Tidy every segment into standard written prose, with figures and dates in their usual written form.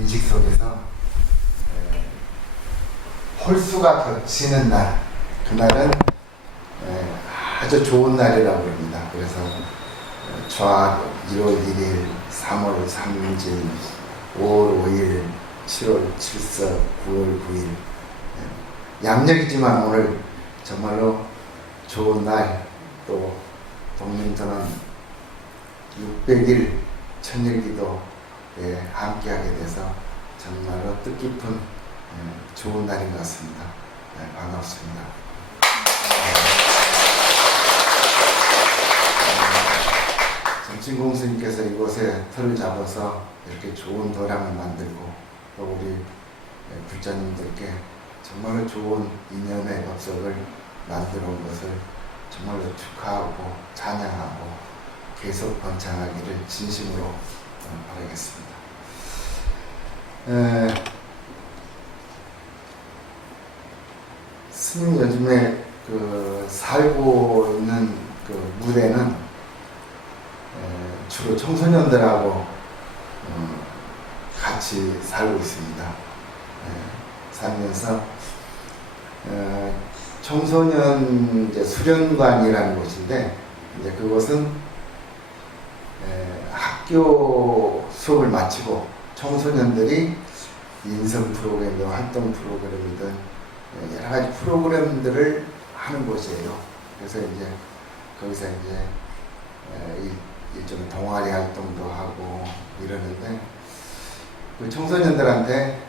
인식 속에서 홀수가 겹치는 날, 그날은 아주 좋은 날이라고 합니다. 그래서 좌 1월 1일, 3월 3일, 5월 5일, 7월 7석, 9월 9일 양력이지만 오늘 정말로 좋은 날, 또 동명선언 600일 천일기도에 함께하게 돼서 정말로 뜻깊은 좋은 날인 것 같습니다. 반갑습니다. 정진공 스님께서 이곳에 틀을 잡아서 이렇게 좋은 도량을 만들고 또 우리 불자님들께 정말로 좋은 인연의 법석을 만들어 온 것을 정말로 축하하고 찬양하고 계속 번창하기를 진심으로 바라겠습니다. 스님 요즘에 살고 있는 무대는 주로 청소년들하고 같이 살고 있습니다. 살면서 청소년 이제 수련관이라는 곳인데 이제 그곳은 학교 수업을 마치고 청소년들이 인성 프로그램이든 활동 프로그램이든 여러 가지 프로그램들을 하는 곳이에요. 그래서 이제 거기서 이제 일종 동아리 활동도 하고 이러는데 그 청소년들한테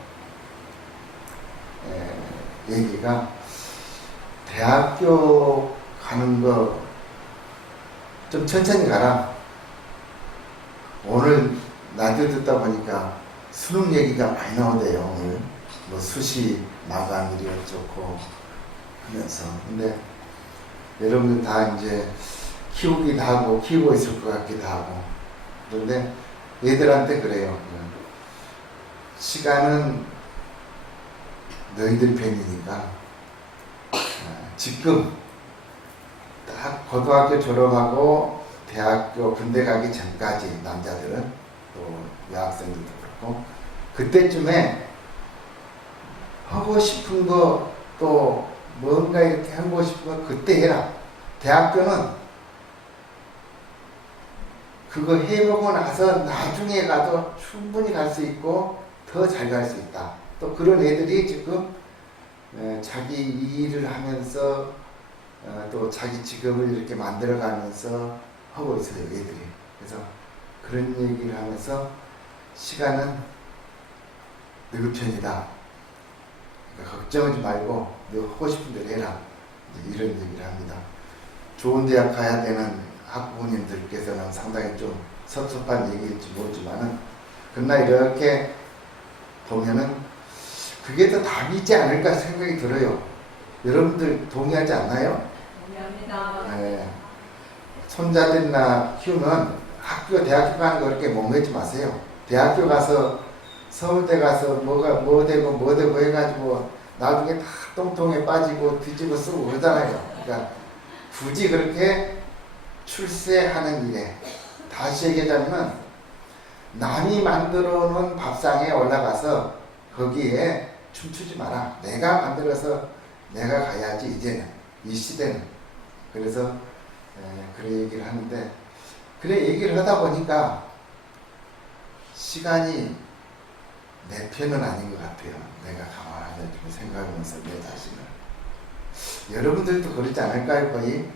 얘기가 대학교 가는 거 좀 천천히 가라. 오늘 라디오 듣다 보니까 수능 얘기가 많이 나오대요. 오늘 뭐 수시 마감일이 어쩌고 하면서. 근데 여러분들 다 이제 키우기도 하고 키우고 있을 것 같기도 하고. 그런데 얘들한테 그래요. 시간은 너희들 편이니까 지금 딱 고등학교 졸업하고 대학교 군대 가기 전까지 남자들은 또 여학생들도 그렇고 그때쯤에 하고 싶은 거 또 뭔가 이렇게 하고 싶은 거 그때 해라. 대학교는 그거 해보고 나서 나중에 가도 충분히 갈 수 있고 더 잘 갈 수 있다. 또 그런 애들이 지금 자기 일을 하면서 또 자기 직업을 이렇게 만들어가면서 하고 있어요, 애들이. 그래서 그런 얘기를 하면서 시간은 너희 편이다. 그러니까 걱정하지 말고 너 하고 싶은 대로 해라. 이런 얘기를 합니다. 좋은 대학 가야 되는 학부모님들께서는 상당히 좀 섭섭한 얘기일지 모르지만은 그러나 이렇게 보면은 그게 더 답이지 않을까 생각이 들어요. 여러분들 동의하지 않나요? 동의합니다. 손자들이나 키우면 학교, 대학교 가는 거 그렇게 목매지 마세요. 대학교 가서 서울대 가서 뭐 되고 해가지고 나중에 다 똥통에 빠지고 뒤집어 쓰고 그러잖아요. 그러니까 굳이 그렇게 출세하는 일에 다시 얘기하자면 남이 만들어 놓은 밥상에 올라가서 거기에 춤추지 마라. 내가 만들어서 내가 가야지 이제는 이 시대는. 그래서 그래 얘기를 하는데 그래 얘기를 하다 보니까 시간이 내 편은 아닌 것 같아요. 내가 가만히 좀 생각하면서 내 자신을. 여러분들도 그러지 않을까요? 거의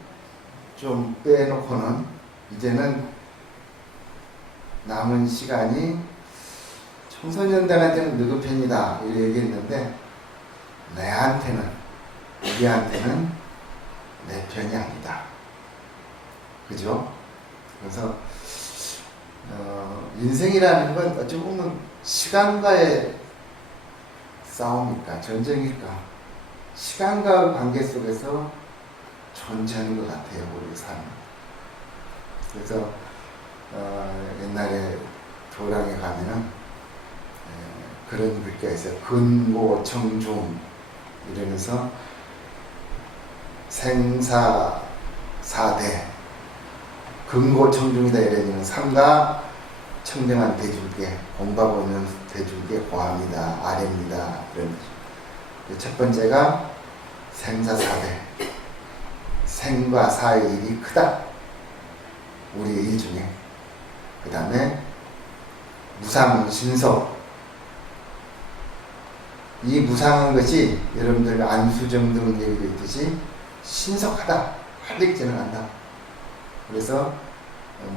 좀 빼놓고는 이제는 남은 시간이 청소년들한테는 너희 편이다 이렇게 얘기했는데 내한테는 우리한테는 내 편이 아니다. 그죠? 그래서 인생이라는 건 어찌 보면 시간과의 싸움일까 전쟁일까 시간과의 관계 속에서 존재하는 것 같아요. 우리 삶은. 그래서 옛날에 도량에 가면은 그런 글귀가 있어요. 근고청중 이러면서 생사사대 근고청중이다 이러면 삼가 청정한 대줄기, 공부하고 있는 대줄기 고합니다. 아래입니다. 그런 거죠. 첫 번째가 생사사대. 생과 사의 일이 크다. 우리의 일 중에. 그 다음에 무상신속. 이 무상한 것이 여러분들 안수정등 얘기도 있듯이 신속하다. 빨리 진행한다. 그래서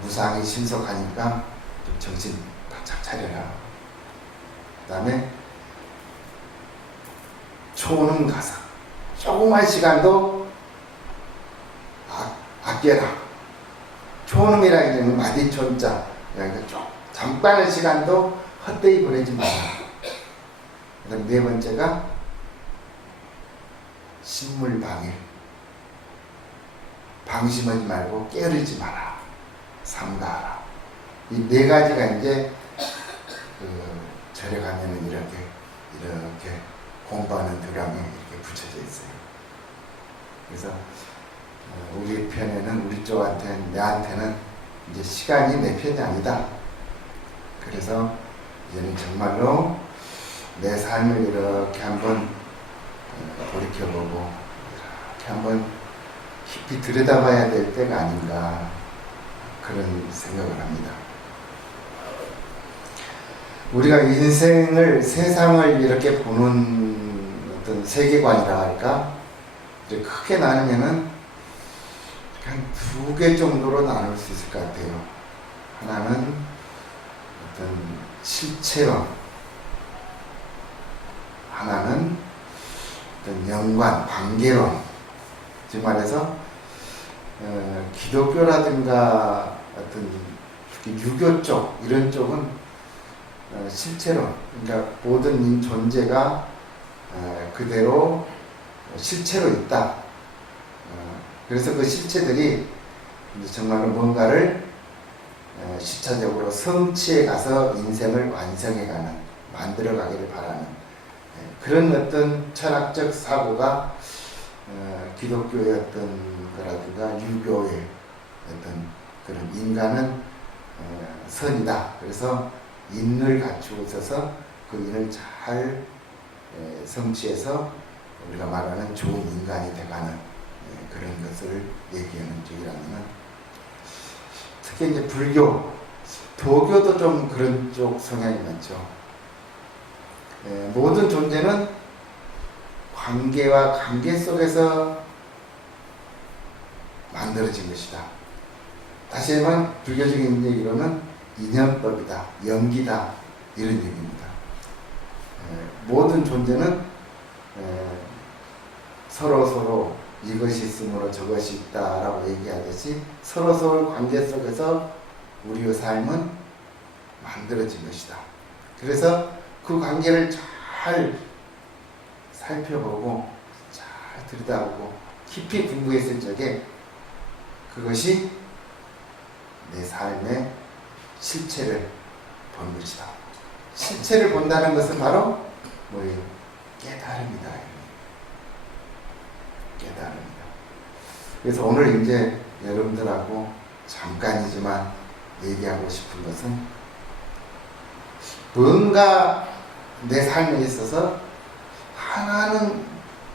무상이 신속하니까 좀 정신 바짝 차려라. 그 다음에 초능가사. 조그만 시간도 아껴라. 초능이라는 점은 마디촌자. 그러니까 잠깐의 시간도 헛되이 보내지 마라. 그 다음 네 번째가 신물방해. 방심하지 말고 깨르지 마라. 삼가하라. 이 네 가지가 이제 절에 가면은 이렇게 공부하는 도량에 이렇게 붙여져 있어요. 그래서 우리 편에는 우리 쪽한테는 내한테는 이제 시간이 내 편이 아니다. 그래서 이제는 정말로 내 삶을 이렇게 한번 돌이켜보고 이렇게 한번 깊이 들여다봐야 될 때가 아닌가 그런 생각을 합니다. 우리가 인생을 세상을 이렇게 보는 어떤 세계관이라 할까 이제 크게 나누면은 한 두 개 정도로 나눌 수 있을 것 같아요. 하나는 어떤 실체론, 하나는 어떤 연관, 관계론. 즉 말해서 기독교라든가 어떤 유교 쪽 이런 쪽은 실체론, 그러니까 모든 존재가 그대로 실체로 있다. 그래서 그 실체들이 정말로 뭔가를 실체적으로 성취해 가서 인생을 완성해가는, 만들어가기를 바라는 그런 어떤 철학적 사고가 기독교의 어떤 거라든가 유교의 어떤 그런 인간은 선이다. 그래서 인을 갖추고 있어서 그 인을 잘 성취해서 우리가 말하는 좋은 인간이 돼가는 그런 것을 얘기하는 쪽이라면, 특히 이제 불교, 도교도 좀 그런 쪽 성향이 많죠. 모든 존재는 관계와 관계 속에서 만들어진 것이다. 다시 말하면 불교적인 얘기로는 인연법이다, 연기다, 이런 얘기입니다. 모든 존재는 서로 이것이 있으므로 저것이 있다라고 얘기하듯이 서로 관계 속에서 우리의 삶은 만들어진 것이다. 그래서 그 관계를 잘 살펴보고 잘 들여다보고 깊이 공부했을 적에 그것이 내 삶의 실체를 본 것이다. 실체를 본다는 것은 바로 뭐예요? 깨달음이다. 깨달음이다. 그래서 오늘 이제 여러분들하고 잠깐이지만 얘기하고 싶은 것은, 뭔가 내 삶에 있어서 하나는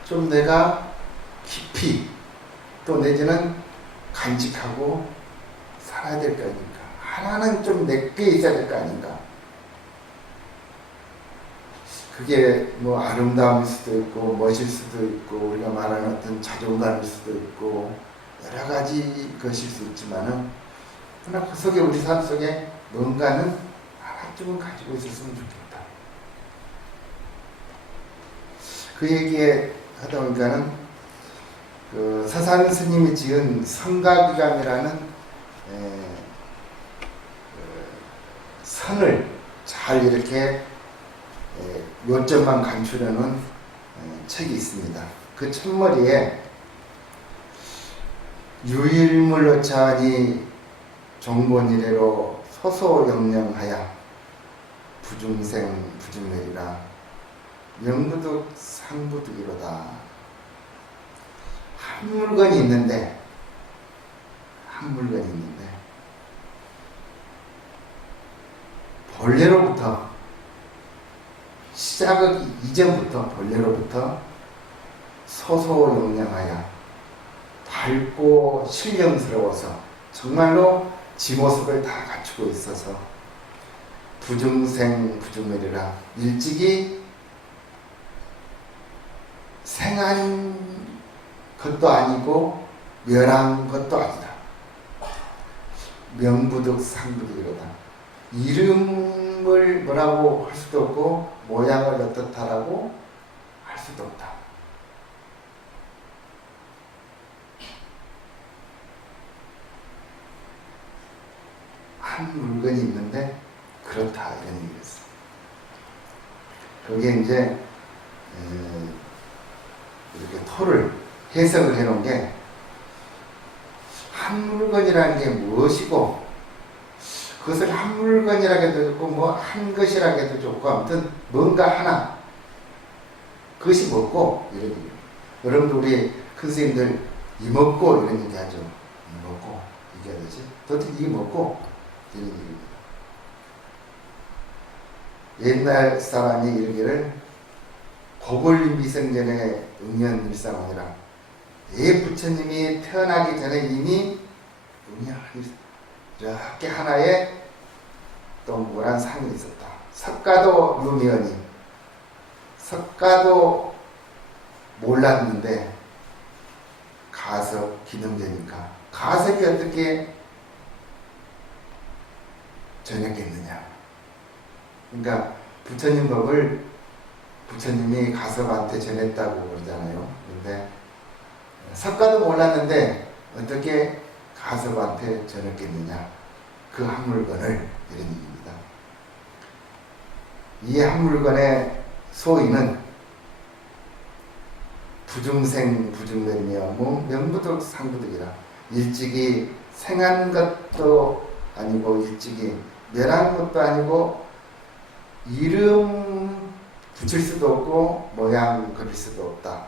좀 내가 깊이 또 내지는 간직하고 살아야 될 거 아닌가. 하나는 좀 내게 있어야 될 거 아닌가. 그게 뭐 아름다움일 수도 있고 멋일 수도 있고 우리가 말하는 어떤 자존감일 수도 있고 여러 가지 것일 수 있지만은, 그러나 그 속에 우리 삶 속에 뭔가는 하나쯤은 가지고 있었으면 좋겠다. 그 얘기에 하다 보니까는 그 서산 스님이 지은 성가기감이라는 선을 잘 이렇게 요점만 감추려는 책이 있습니다. 그 첫머리에 유일물로차니 종본이래로 소소영령하야 부중생 부중내리라 명부득 상부득이로다. 한 물건이 있는데 본래로부터 시작하기 이전부터 본래로부터 소소영령하여 밝고 신령스러워서 정말로 지 모습을 다 갖추고 있어서 부중생 부중멸이라 일찍이 생한 것도 아니고 멸한 것도 아니다. 명부득 상부득이로다. 이름을 뭐라고 할 수도 없고 모양을 어떻다라고 할 수도 없다. 한 물건이 있는데 그렇다 이런 얘기였어. 그게 이제 이렇게 토를 해석을 해놓은 게 한 물건이라는 게 무엇이고 그것을 한 물건이라 해도 좋고 뭐 한 것이라 해도 좋고 아무튼 뭔가 하나 그것이 뭐고 이런 얘기. 여러분들 우리 큰 스님들 이먹고 이런 얘기 하죠. 이먹고 얘기하듯이 도대체 이게 뭐고 이런 얘기입니다. 옛날 사람이 이르기를 고골미생전에 응연일상원이라 예 부처님이 태어나기 전에 이미 이렇게 하나의 동그란 상이 있었다. 석가도 유미언이 석가도 몰랐는데 가석 기능되니까 가석이 어떻게 전했겠느냐. 그러니까 부처님 법을 부처님이 가석한테 전했다고 그러잖아요. 근데 석가도 몰랐는데 어떻게 가석한테 전했겠느냐. 그 한 물건을 이런 얘기입니다. 이 한 물건의 소위는 부중생 부중멸이며 명부득 상부득이라 일찍이 생한 것도 아니고 일찍이 멸한 것도 아니고 이름 붙일 수도 없고 모양 그릴 수도 없다.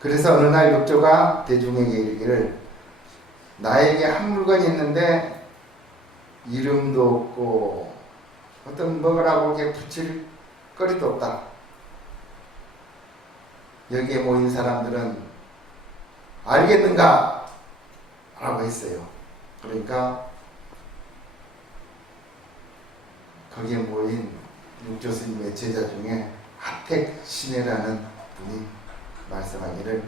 그래서 어느 날 육조가 대중에게 이르기를 나에게 한 물건이 있는데 이름도 없고 어떤 뭐라고 이렇게 붙일 거리도 없다. 여기에 모인 사람들은 알겠는가? 라고 했어요. 그러니까 거기에 모인 육조스님의 제자 중에 하택신해라는 분이 말씀하기를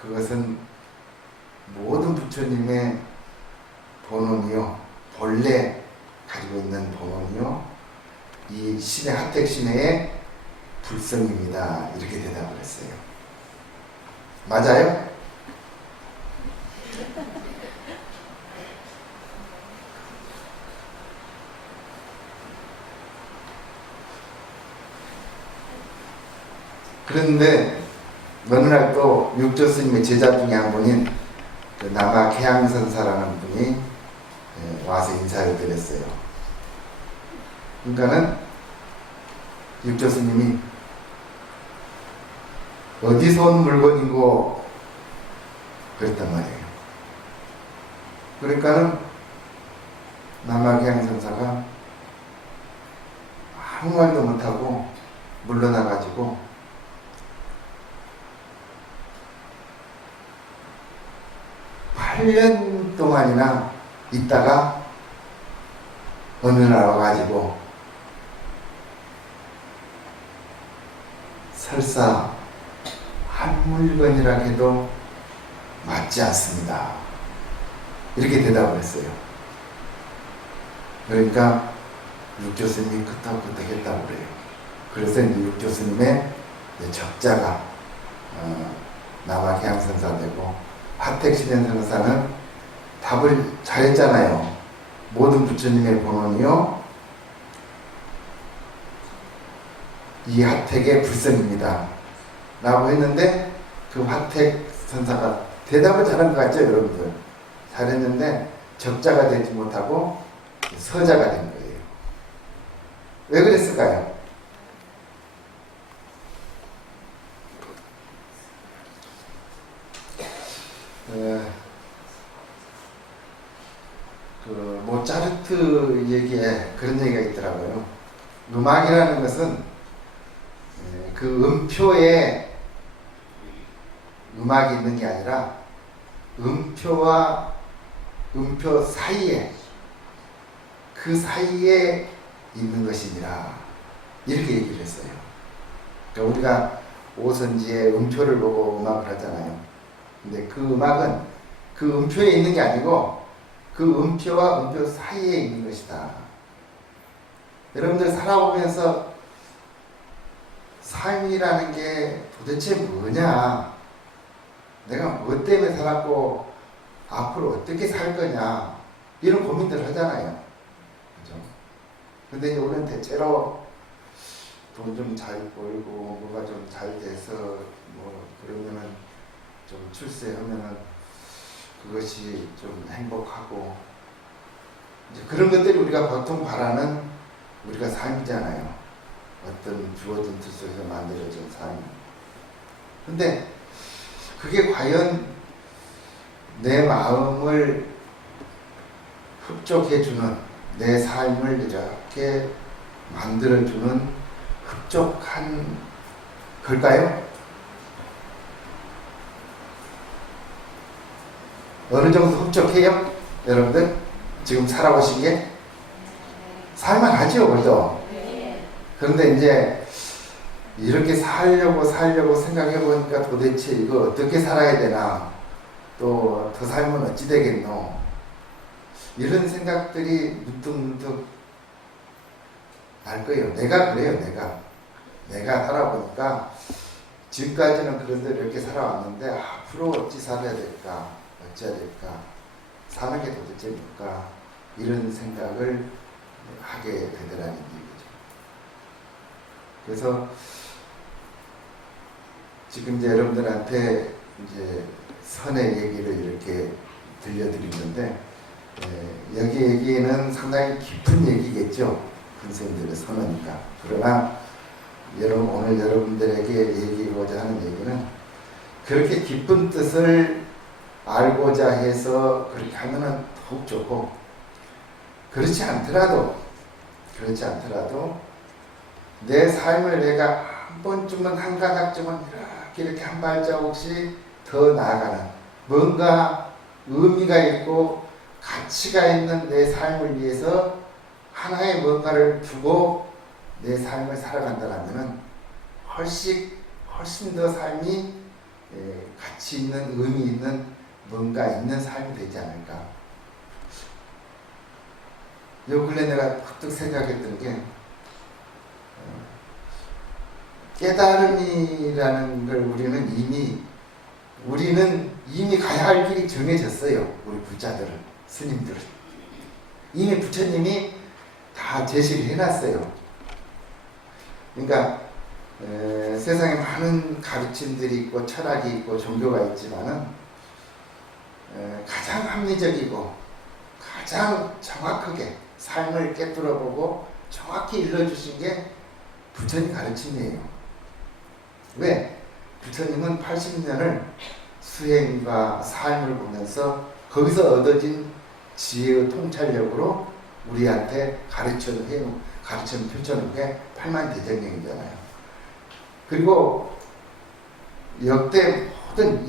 그것은 모든 부처님의 본원이요 본래 가지고 있는 본원이요 이 신의 하택신해의 불성입니다. 이렇게 대답을 했어요. 맞아요? 그런데 어느 날 또 육조스님의 제자 중에 한 분인 그 남아 개양선사라는 분이 와서 인사를 드렸어요. 그러니까는 육조스님이 어디서 온 물건이고 그랬단 말이에요. 그러니까는 남아 개양선사가 아무 말도 못하고 물러나가지고 8년 동안이나 있다가 어느 날 와가지고 설사 한 물건이라 해도 맞지 않습니다. 이렇게 대답을 했어요. 그러니까 육조스님이 끄떡끄떡 했다고 그래요. 그래서 이제 육조스님의 적자가 남아개양선사 되고 하택신현선사는 답을 잘했잖아요. 모든 부처님의 본원이요 이 하택의 불성입니다 라고 했는데 그 하택선사가 대답을 잘한 것 같죠 여러분들? 잘했는데 적자가 되지 못하고 서자가 된 거예요. 왜 그랬을까요? 그 모차르트 모차르트 얘기에 그런 얘기가 있더라고요. 음악이라는 것은 그 음표에 음악이 있는 게 아니라 음표와 음표 사이에 그 사이에 있는 것이니라 이렇게 얘기를 했어요. 그러니까 우리가 오선지의 음표를 보고 음악을 하잖아요. 근데 그 음악은 그 음표에 있는 게 아니고 그 음표와 음표 사이에 있는 것이다. 여러분들 살아오면서 삶이라는 게 도대체 뭐냐? 내가 뭐 때문에 살았고 앞으로 어떻게 살 거냐? 이런 고민들 하잖아요. 그죠? 근데 이제 우리는 대체로 돈 좀 잘 벌고 뭐가 좀 잘 돼서 뭐 그러면은 좀 출세하면은 그것이 좀 행복하고 이제 그런 것들이 우리가 보통 바라는 우리가 삶이잖아요. 어떤 주어진 틀 속에서 만들어진 삶. 근데 그게 과연 내 마음을 흡족해주는 내 삶을 이렇게 만들어주는 흡족한 걸까요? 어느 정도 흡족해요? 여러분들? 지금 살아오신 게? 살만하죠, 그래도? 그런데 이제 이렇게 살려고 생각해 보니까 도대체 이거 어떻게 살아야 되나? 또 더 살면 어찌 되겠노? 이런 생각들이 문득문득 날 거예요. 내가 그래요, 내가 살아보니까 지금까지는 그런데 이렇게 살아왔는데 앞으로 어찌 살아야 될까? 어찌해야 될까? 사는 게 도대체 뭘까? 이런 생각을 하게 되더라는 얘기죠. 그래서 지금 이제 여러분들한테 이제 선의 얘기를 이렇게 들려드리는데 여기 얘기는 상당히 깊은 얘기겠죠. 선생님들의 선언이니까. 그러나 오늘 여러분들에게 얘기하고자 하는 얘기는 그렇게 깊은 뜻을 알고자 해서 그렇게 하면은 더욱 좋고 그렇지 않더라도 내 삶을 내가 한 번쯤은 한 가닥쯤은 이렇게 한 발자국씩 더 나아가는 뭔가 의미가 있고 가치가 있는 내 삶을 위해서 하나의 뭔가를 두고 내 삶을 살아간다면 훨씬 더 삶이 가치 있는 의미 있는 뭔가 있는 삶이 되지 않을까. 요 근래 내가 퍼뜩 생각했던 게 깨달음이라는 걸 우리는 이미 가야 할 길이 정해졌어요. 우리 부자들은, 스님들은. 이미 부처님이 다 제시를 해놨어요. 그러니까 세상에 많은 가르침들이 있고 철학이 있고 종교가 있지만은 가장 합리적이고 가장 정확하게 삶을 깨뚫어보고 정확히 일러주신 게 부처님 가르침이에요. 왜? 부처님은 80년을 수행과 삶을 보면서 거기서 얻어진 지혜의 통찰력으로 우리한테 가르쳐 펼쳐놓은 게 팔만대장경이잖아요. 그리고 역대 모든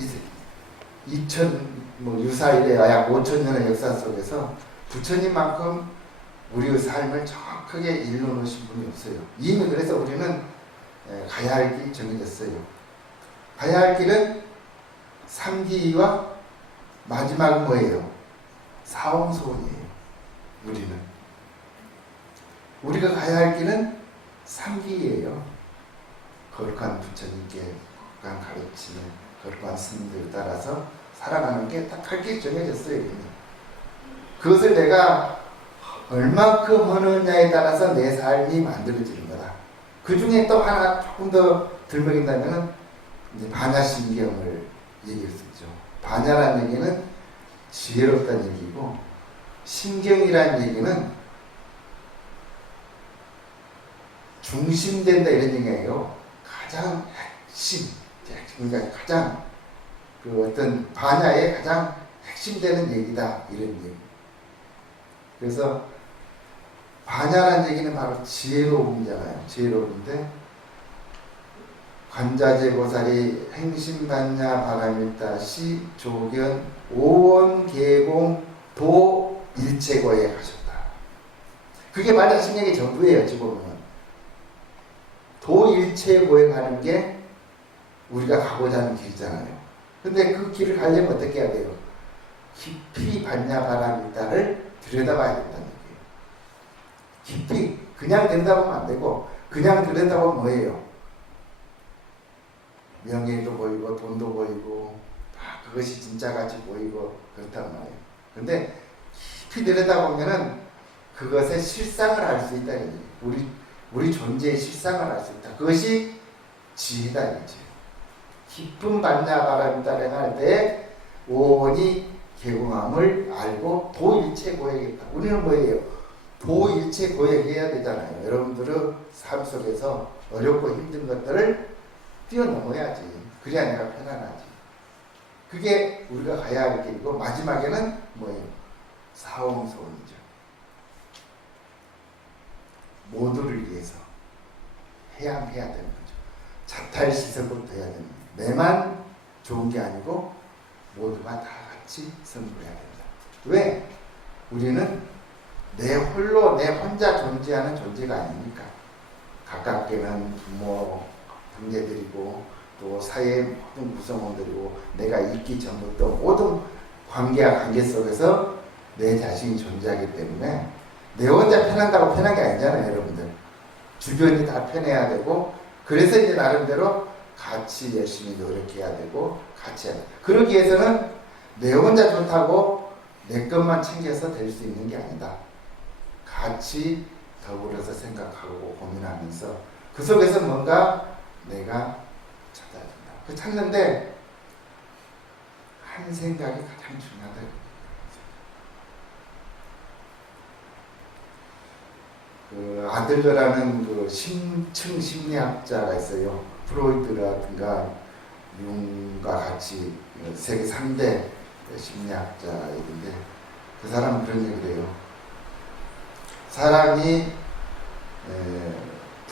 2000 유사일의 약 5000년의 역사 속에서 부처님만큼 우리의 삶을 정확하게 일러놓으신 분이 없어요. 이미 그래서 우리는 가야 할 길이 정해졌어요. 가야 할 길은 삼기와 마지막은 뭐예요? 사홍소원이에요. 우리가 가야 할 길은 삼기예요. 거룩한 부처님께 거룩한 가르침에 거룩한 스님들을 따라서 살아가는 게 딱 할 길이 정해졌어요. 이미. 그것을 내가 얼마큼 하느냐에 따라서 내 삶이 만들어지는 거다. 그 중에 또 하나 조금 더 들먹인다면 이제 반야신경을 얘기할 수 있죠. 반야라는 얘기는 지혜롭다는 얘기고, 신경이라는 얘기는 중심된다 이런 얘기예요. 가장 핵심, 그러니까 가장 어떤 반야의 가장 핵심되는 얘기다 이런 얘기. 그래서 반야라는 얘기는 바로 지혜로움이잖아요. 지혜로움인데 관자재 보살이 행심반야 바람일다 시 조견 오원 계공 도 일체고에 가셨다. 그게 반야심령의 전부예요. 어찌 보면 도 일체고에 가는 게 우리가 가고자 하는 길이잖아요. 근데 그 길을 가려면 어떻게 해야 돼요? 깊이 반야 바람일다를 들여다봐야 된다는 얘기예요. 깊이 그냥 들여다보면 안 되고, 그냥 들여다보면 뭐예요? 명예도 보이고 돈도 보이고 그것이 진짜같이 보이고 그렇단 말이에요. 근데 깊이 들여다보면은 그것의 실상을 알 수 있다. 우리 존재의 실상을 알 수 있다. 그것이 지혜다 이거지. 깊은 반야 바람이다라고 할 때 오온이 개공함을 알고 도일체 고액이다. 우리는 뭐예요? 도일체 고액해야 되잖아요. 여러분들은 삶 속에서 어렵고 힘든 것들을 뛰어넘어야지. 그래야 내가 편안하지. 그게 우리가 가야 할 길이고, 마지막에는 뭐예요? 사홍소원이죠. 모두를 위해서 해양해야 되는 거죠. 자탈시설부터 해야 되는 거예요. 내만 좋은 게 아니고 모두가 다 같이 선보여야 된다. 왜? 우리는 내 홀로 내 혼자 존재하는 존재가 아니니까. 가깝게는 부모, 형제들이고 또 사회의 모든 구성원들이고 내가 있기 전부터 모든 관계와 관계 속에서 내 자신이 존재하기 때문에 내 혼자 편한다고 편한 게 아니잖아요. 여러분들 주변이 다 편해야 되고, 그래서 이제 나름대로 같이 열심히 노력해야 되고 같이 해야 돼. 그러기 위해서는 내 혼자 좋다고 내 것만 챙겨서 될 수 있는 게 아니다. 같이 더불어서 생각하고 고민하면서 그 속에서 뭔가 내가 찾아야 된다. 그 찾는데 한 생각이 가장 중요하다. 그 아들러라는 그 심층 심리학자가 있어요. 프로이트라든가 융과 같이 세계 3대 심리학자인데 그 사람은 그런 얘기를 해요. 사람이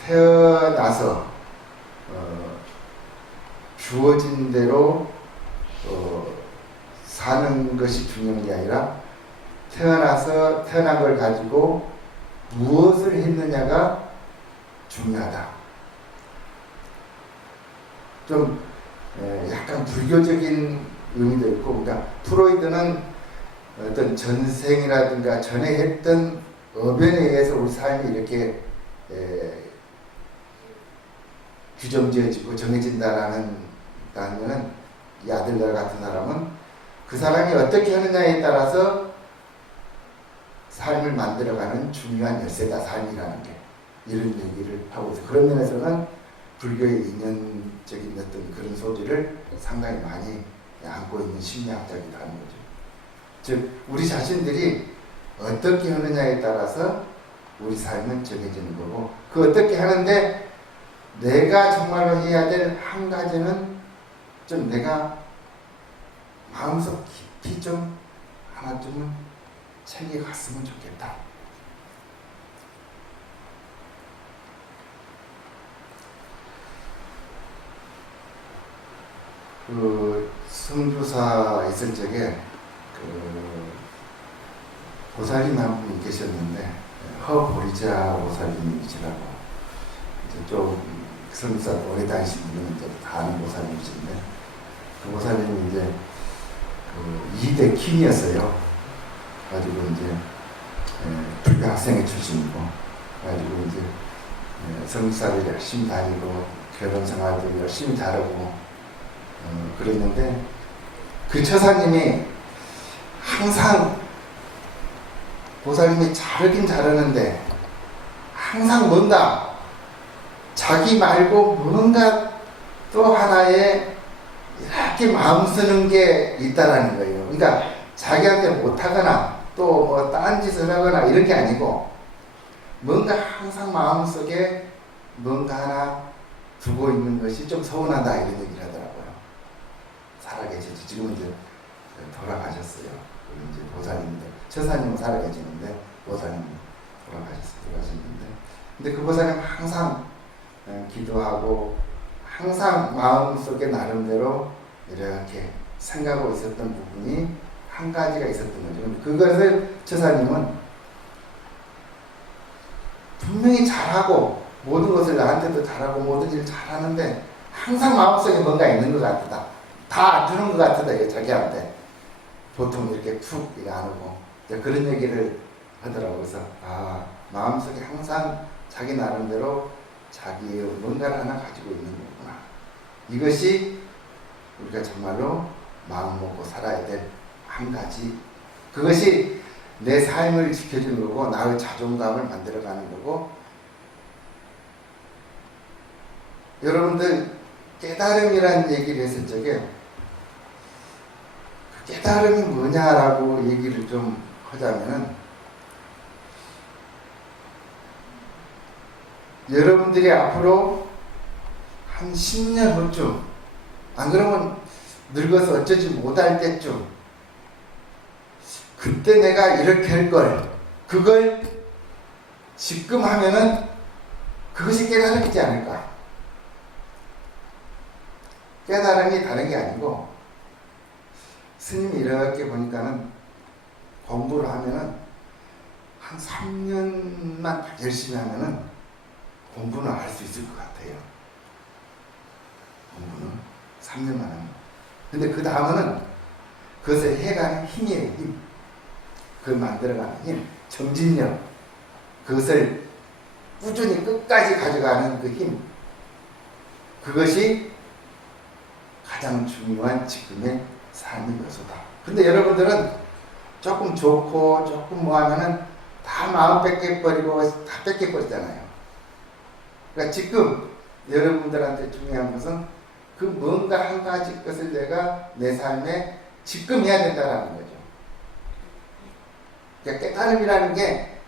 태어나서 주어진 대로 사는 것이 중요한 게 아니라 태어나서 태어난 걸 가지고 무엇을 했느냐가 중요하다. 좀 약간 불교적인 의미도 있고, 그러니까 프로이드는 어떤 전생이라든가 전에 했던 어변에 의해서 우리 삶이 이렇게 규정지어지고 정해진다라는 거는, 이 아들들 같은 사람은 그 사람이 어떻게 하느냐에 따라서 삶을 만들어가는 중요한 열쇠다, 삶이라는 게. 이런 얘기를 하고 있어요. 그런 면에서는 불교의 인연적인 어떤 그런 소리를 상당히 많이 안고 있는 심리학자이기도 하는 거죠. 즉 우리 자신들이 어떻게 하느냐에 따라서 우리 삶은 정해지는 거고, 그 어떻게 하는데 내가 정말로 해야 될 한 가지는 좀 내가 마음속 깊이 좀 하나쯤은 챙겨갔으면 좋겠다. 그 성주사 있을 적에 그 보살님 한 분이 계셨는데, 허보리자 보살님이시라고, 이제 좀 성주사 오래 다니신 분은 이제 다 아는 보살님이신데, 그 보살님이 이제 그 2대 킹이었어요. 가지고 이제 불교 학생회 출신이고, 가지고 이제 성주사를 열심히 다니고 결혼 생활도 열심히 잘하고 그랬는데, 그 처사님이 항상 보살님이 잘하긴 잘하는데 항상 뭔가 자기 말고 뭔가 또 하나의 이렇게 마음 쓰는 게 있다라는 거예요. 그러니까 자기한테 못하거나 또 뭐 딴짓을 하거나 이런 게 아니고, 뭔가 항상 마음속에 뭔가 하나 두고 있는 것이 좀 서운하다, 이런 얘기를 하더라고요. 살아계시죠. 지금은 이제 돌아가셨어요. 이제 보살님들, 처사님은 살아계시는데 보살님. 돌아가셨는데, 근데 그 보살님 항상 기도하고 항상 마음속에 나름대로 이렇게 생각하고 있었던 부분이 한 가지가 있었던 거죠. 그것을 처사님은 분명히 잘하고 모든 것을 나한테도 잘하고 모든 일을 잘하는데 항상 마음속에 뭔가 있는 것 같다. 다 주는 것 같다. 자기한테. 보통 이렇게 푹 안 오고 그런 얘기를 하더라고요. 그래서 마음속에 항상 자기 나름대로 자기의 뭔가를 하나 가지고 있는 거구나. 이것이 우리가 정말로 마음 먹고 살아야 될 한 가지. 그것이 내 삶을 지켜주는 거고 나의 자존감을 만들어가는 거고. 여러분들 깨달음이라는 얘기를 했을 적에 그 깨달음이 뭐냐라고 얘기를 좀 하자면은, 여러분들이 앞으로 한 10년 후쯤, 안 그러면 늙어서 어쩌지 못할 때쯤, 그때 내가 이렇게 할 걸, 그걸 지금 하면은 그것이 깨달음이지 않을까. 깨달음이 다른 게 아니고, 스님이 이렇게 보니까는 공부를 하면은 한 3년만 열심히 하면은 공부는 할 수 있을 것 같아요. 공부는 3년만 하면. 근데 그 다음은 그것을 해가는 힘이에요. 힘. 그걸 만들어가는 힘. 정진력. 그것을 꾸준히 끝까지 가져가는 그 힘. 그것이 가장 중요한 지금의 삶의 요소다. 근데 여러분들은 조금 좋고 조금 뭐 하면은 다 마음 뺏겨버리고 다 뺏겨버리잖아요. 그러니까 지금 여러분들한테 중요한 것은 그 뭔가 한 가지 것을 내가 내 삶에 지금 해야 된다는 거죠. 그러니까 깨달음이라는 게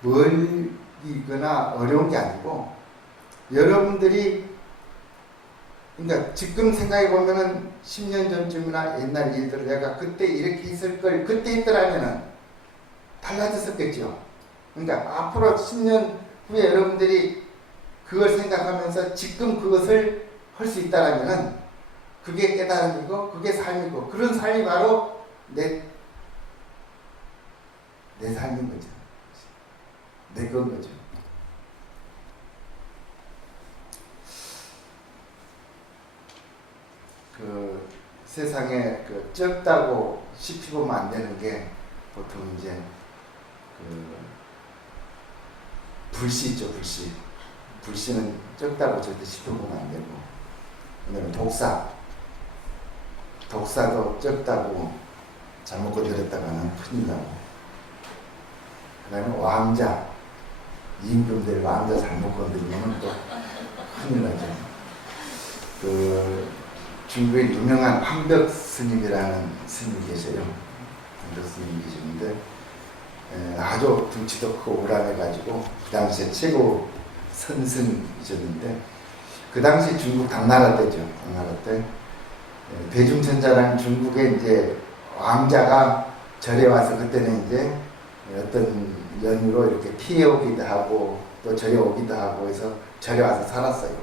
멀리거나 어려운 게 아니고, 여러분들이 그러니까 지금 생각해 보면은 10년 전쯤이나 옛날 일들을 내가 그때 이렇게 했을 걸 그때 했더라면은 달라졌었겠죠. 그러니까 앞으로 10년 후에 여러분들이 그걸 생각하면서 지금 그것을 할 수 있다라면은 그게 깨달음이고 그게 삶이고, 그런 삶이 바로 내 삶인 거죠. 내 건 거죠. 그 세상에 그 적다고 씹히보면 안 되는 게 보통 이제 그 불씨 있죠. 불씨는 적다고 절대 씹혀보면 안 되고, 그다음에 독사도 적다고 잘못 건드렸다가는 큰일 나고, 그다음에 왕자, 임금들 왕자 잘못 건드리면 또 큰일 나죠. 그 중국에 유명한 황벽 스님이라는 스님이 계세요. 황벽 스님이 계시는데 아주 등치도 크고 우람해가지고 그 당시에 최고 선승이셨는데, 그 당시 중국 당나라 때죠. 당나라 때 대중천자라는 중국의 이제 왕자가 절에 와서, 그때는 이제 어떤 연유로 이렇게 피해 오기도 하고 또 절에 오기도 하고 해서 절에 와서 살았어요.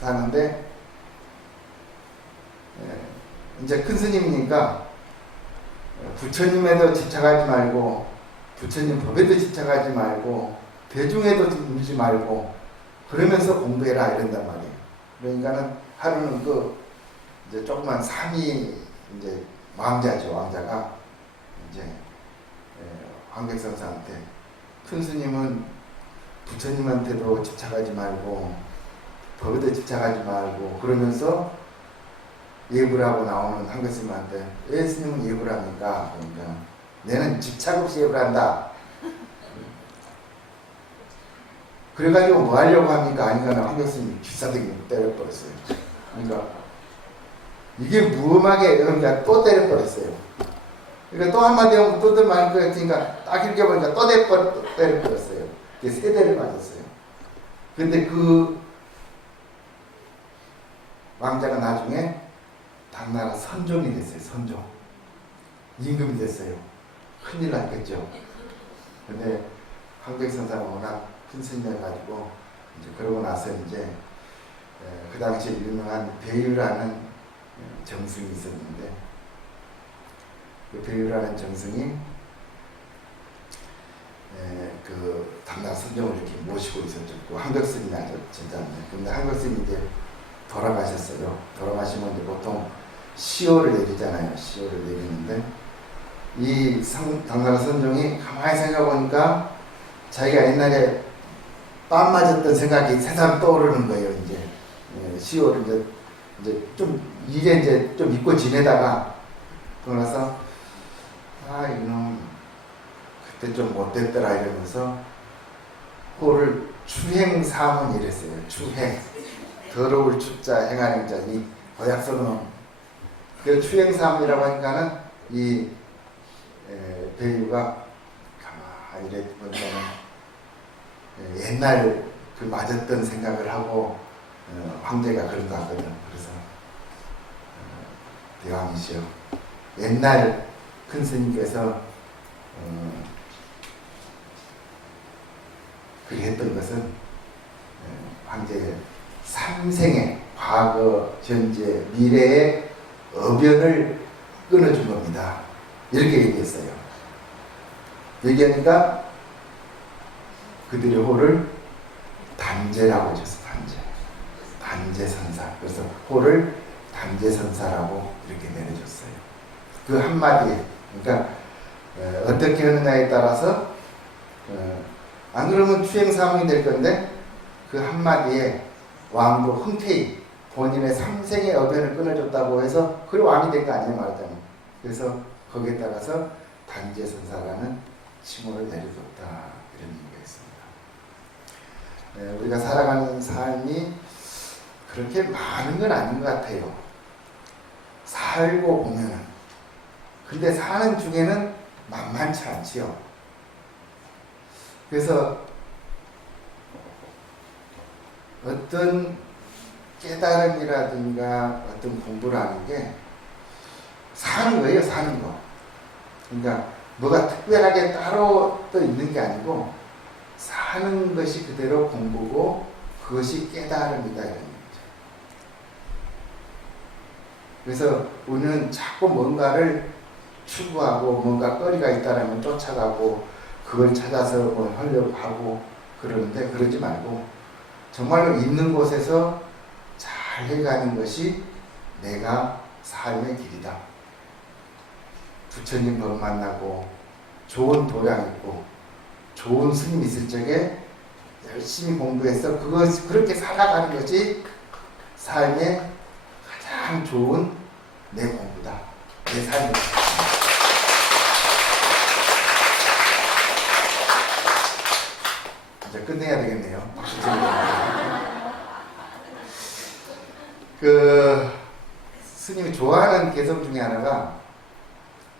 사는데 이제 큰 스님이니까 부처님에도 집착하지 말고, 부처님 법에도 집착하지 말고, 대중에도 물지 말고, 그러면서 공부해라 이런단 말이에요. 그러니까는 하루는 그 이제 조그만 삼이 이제 왕자죠. 왕자가 이제 황백선사한테, 큰 스님은 부처님한테도 집착하지 말고 법에도 집착하지 말고 그러면서 예불 하고 나오는 황백스님한테, 왜 스님은 예불 합니까? 그러니까 내는 집착 없이 예불한다. 그래가지고 뭐 하려고 합니까? 아니까 황백스님이 기사대기 때려버렸어요. 그러니까 이게 무엄하게, 그러니까 또 때려버렸어요. 그러니까 또 한마디 하면 또 말할 것 같으니까 딱 이렇게 보니까 또 때려버렸어요. 이게 세 대를 맞았어요. 근데 그 왕자가 나중에 당나라 선종이 됐어요. 선종. 임금이 됐어요. 큰일 났겠죠. 근데 황백선사가 워낙 큰 스님이어가지고 이제 그러고 나서 이제 그 당시에 유명한 배유라는 정승이 있었는데 그 배유라는 정승이 그 담당 선정을 이렇게 모시고 있었죠. 그 한덕스님이 아주 진짜인데, 근데 한덕스님이 이제 돌아가셨어요. 돌아가시면 이제 보통 시호를 내리잖아요. 시호를 내리는데 이 당나라 선종이 가만히 생각해보니까 자기가 옛날에 빰 맞았던 생각이 새삼 떠오르는 거예요. 이제 시호를 이제 좀 이제 좀 잊고 지내다가 그러고 나서 이놈 그때 좀 못됐더라 이러면서 호를 추행사문 이랬어요. 추행, 더러울 추자 행하는 자, 이 거약선언. 그 추행사문이라고 하니까는 이 배유가 가만히 이래 보니까는 옛날 그 맞았던 생각을 하고 황제가 그런 거 하거든. 그래서 대왕이시여, 옛날 큰 스님께서 그렇게 했던 것은 황제의 삼생의 과거, 현재, 미래의 어변을 끊어준 겁니다. 이렇게 얘기했어요. 얘기하니까 그들의 호를 단제라고 해줬어. 단제선사. 그래서 호를 단제선사라고 이렇게 내려줬어요. 그 한마디에, 그러니까 어떻게 하느냐에 따라서 안 그러면 추행사문이 될 건데 그 한마디에 왕도 흔쾌히 본인의 삼생의 어변을 끊어줬다고 해서 그래 왕이 된 거 아니냐 말하자면. 그래서 거기에 따라서 단제선사라는 칭호를 내려줬다, 이런 의미가 있습니다. 우리가 살아가는 삶이 그렇게 많은 건 아닌 것 같아요. 살고 보면은. 근데 사는 중에는 만만치 않지요. 그래서 어떤 깨달음이라든가 어떤 공부를 하는 게 사는 거예요. 사는 거. 그러니까 뭐가 특별하게 따로 또 있는 게 아니고 사는 것이 그대로 공부고 그것이 깨달음이다, 이런 거죠. 그래서 우리는 자꾸 뭔가를 추구하고 뭔가 거리가 있다라면 쫓아가고 그걸 찾아서 뭐 하려고 하고 그러는데, 그러지 말고 정말로 있는 곳에서 잘 해가는 것이 내가 삶의 길이다. 부처님 법 만나고 좋은 도량 있고 좋은 스님 있을 적에 열심히 공부해서 그렇게 살아가는 것이 삶의 가장 좋은 내 공부다. 내 삶의 이제 끝내야 되겠네요. 그 스님이 좋아하는 개성 중에 하나가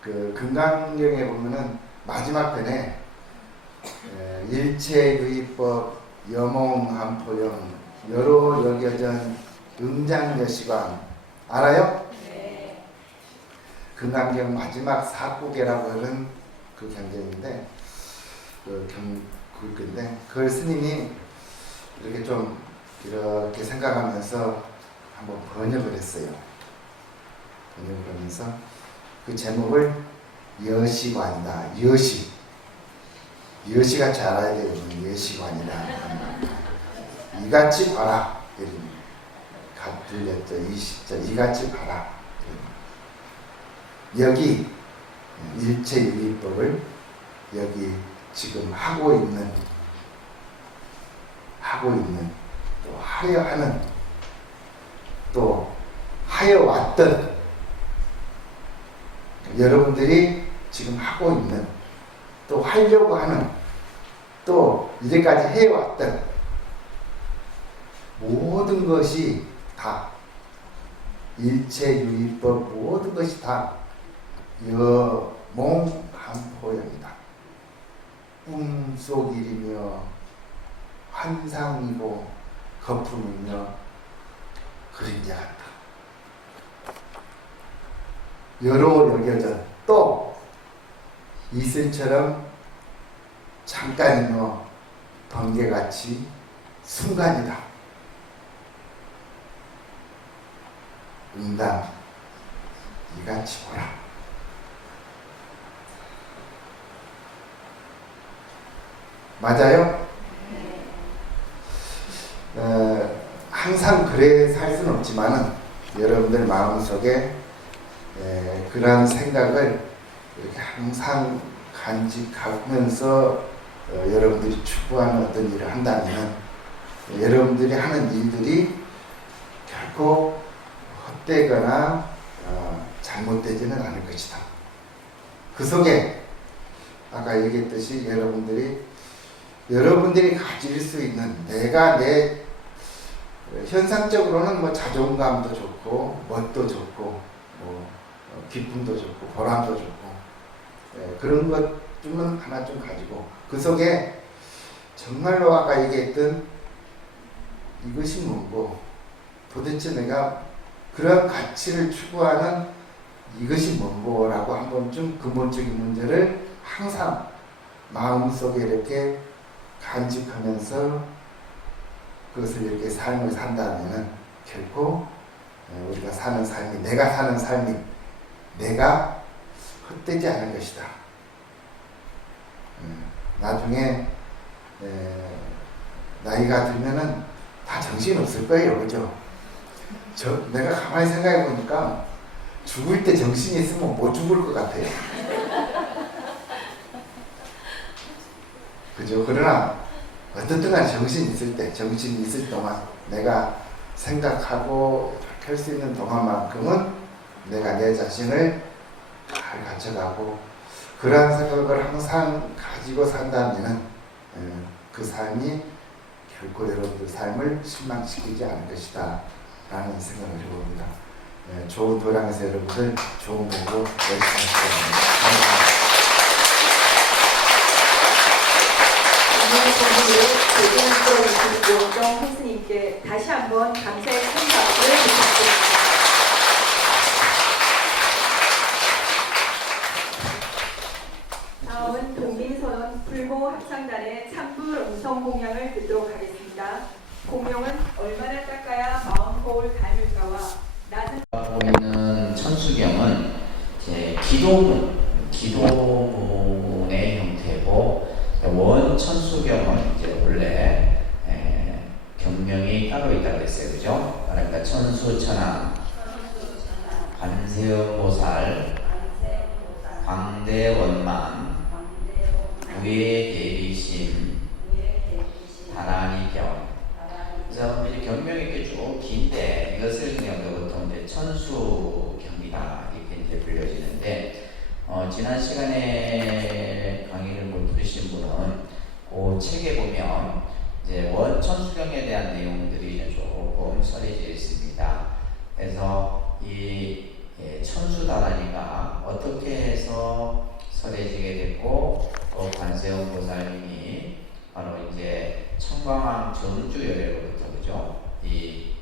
그 금강경에 보면은 마지막 편에 일체유의법 여몽한포영 여로 여겨전 응장여시관 알아요? 네. 금강경 마지막 사구계라고 하는 그 경전인데 그건데 그걸 스님이 이렇게 좀 이렇게 생각하면서 한번 번역을 했어요. 번역을 하면서 그 제목을 여시관이다. 여시같이 알아야 돼요. 여시관이다. 이같이 봐라. 들렸죠. 이같이 봐라. 여기 일체유의법을 여기 지금 하고 있는 또 하려 하는 또 하여 왔던 여러분들이 지금 하고 있는 또 하려고 하는 또 이제까지 해왔던 모든 것이 다 일체유의법 모든 것이 다 여몽한포영이다. 꿈속일이며 환상이고 거품이며 그림자 같다. 여로 여겨져 또 이슬처럼 잠깐이며 번개같이 순간이다. 응당 이같이 보라. 맞아요? 항상 그래 살 수는 없지만은 여러분들 마음속에 그런 생각을 이렇게 항상 간직하면서 여러분들이 추구하는 어떤 일을 한다면 여러분들이 하는 일들이 결코 헛되거나 잘못되지는 않을 것이다. 그 속에 아까 얘기했듯이 여러분들이 가질 수 있는 내가 내 현상적으로는 뭐 자존감도 좋고 멋도 좋고 뭐 기쁨도 좋고 보람도 좋고 그런 것쯤은 하나 좀 가지고 그 속에 정말로 아까 얘기했던 이것이 뭐고 도대체 내가 그런 가치를 추구하는 이것이 뭔고라고 한번 좀 근본적인 문제를 항상 마음속에 이렇게 간직하면서 그것을 이렇게 삶을 산다면은 결코 우리가 사는 삶이 내가 사는 삶이 내가 헛되지 않을 것이다. 나중에 나이가 들면은 다 정신 없을 거예요, 그죠? 내가 가만히 생각해 보니까 죽을 때 정신이 있으면 못 죽을 것 같아요. 그죠? 그러나 어떻든 간에 정신이 있을 동안 내가 생각하고 할 수 있는 동안만큼은 내가 내 자신을 잘 가져가고 그러한 생각을 항상 가지고 산다면 그 삶이 결코 여러분들 삶을 실망시키지 않을 것이다 라는 생각을 해봅니다. 좋은 도량에서 여러분들 좋은 공부 열심히 하시기 바랍니다. 오늘 공부를 교정 교수님께 다시 한번 감사의 큰 박수를 부탁드립니다. 다음은 동민선언 불모 합창단의 3부 음성 공양을 듣도록 하겠습니다. 공명은 얼마나 닦아야 마음 거울 닮을까와 낮은 하고 있는 천수경은 이제 기도문의 형태고 원천수경은 이제 원래 경명이 따로 있다고 했어요, 그죠? 그러니까 천수천왕, 관세음보살, 광대원만, 무예대비심, 다란이경. 그래서 이제 경명이 이렇게 쭉 긴데 이것을 그냥 보통 이제 천수경이다 이렇게 이제 불려지는데 지난 시간에 강의를 못 들으신 분은 그 책에 보면 이제 원천수경에 대한 내용들이 조금 써져 있습니다. 그래서 이 천수다란이가 어떻게 해서 설해지게 됐고 또 관세음 보살님이 바로 이제 청광왕 정주열애로부터 그죠? 이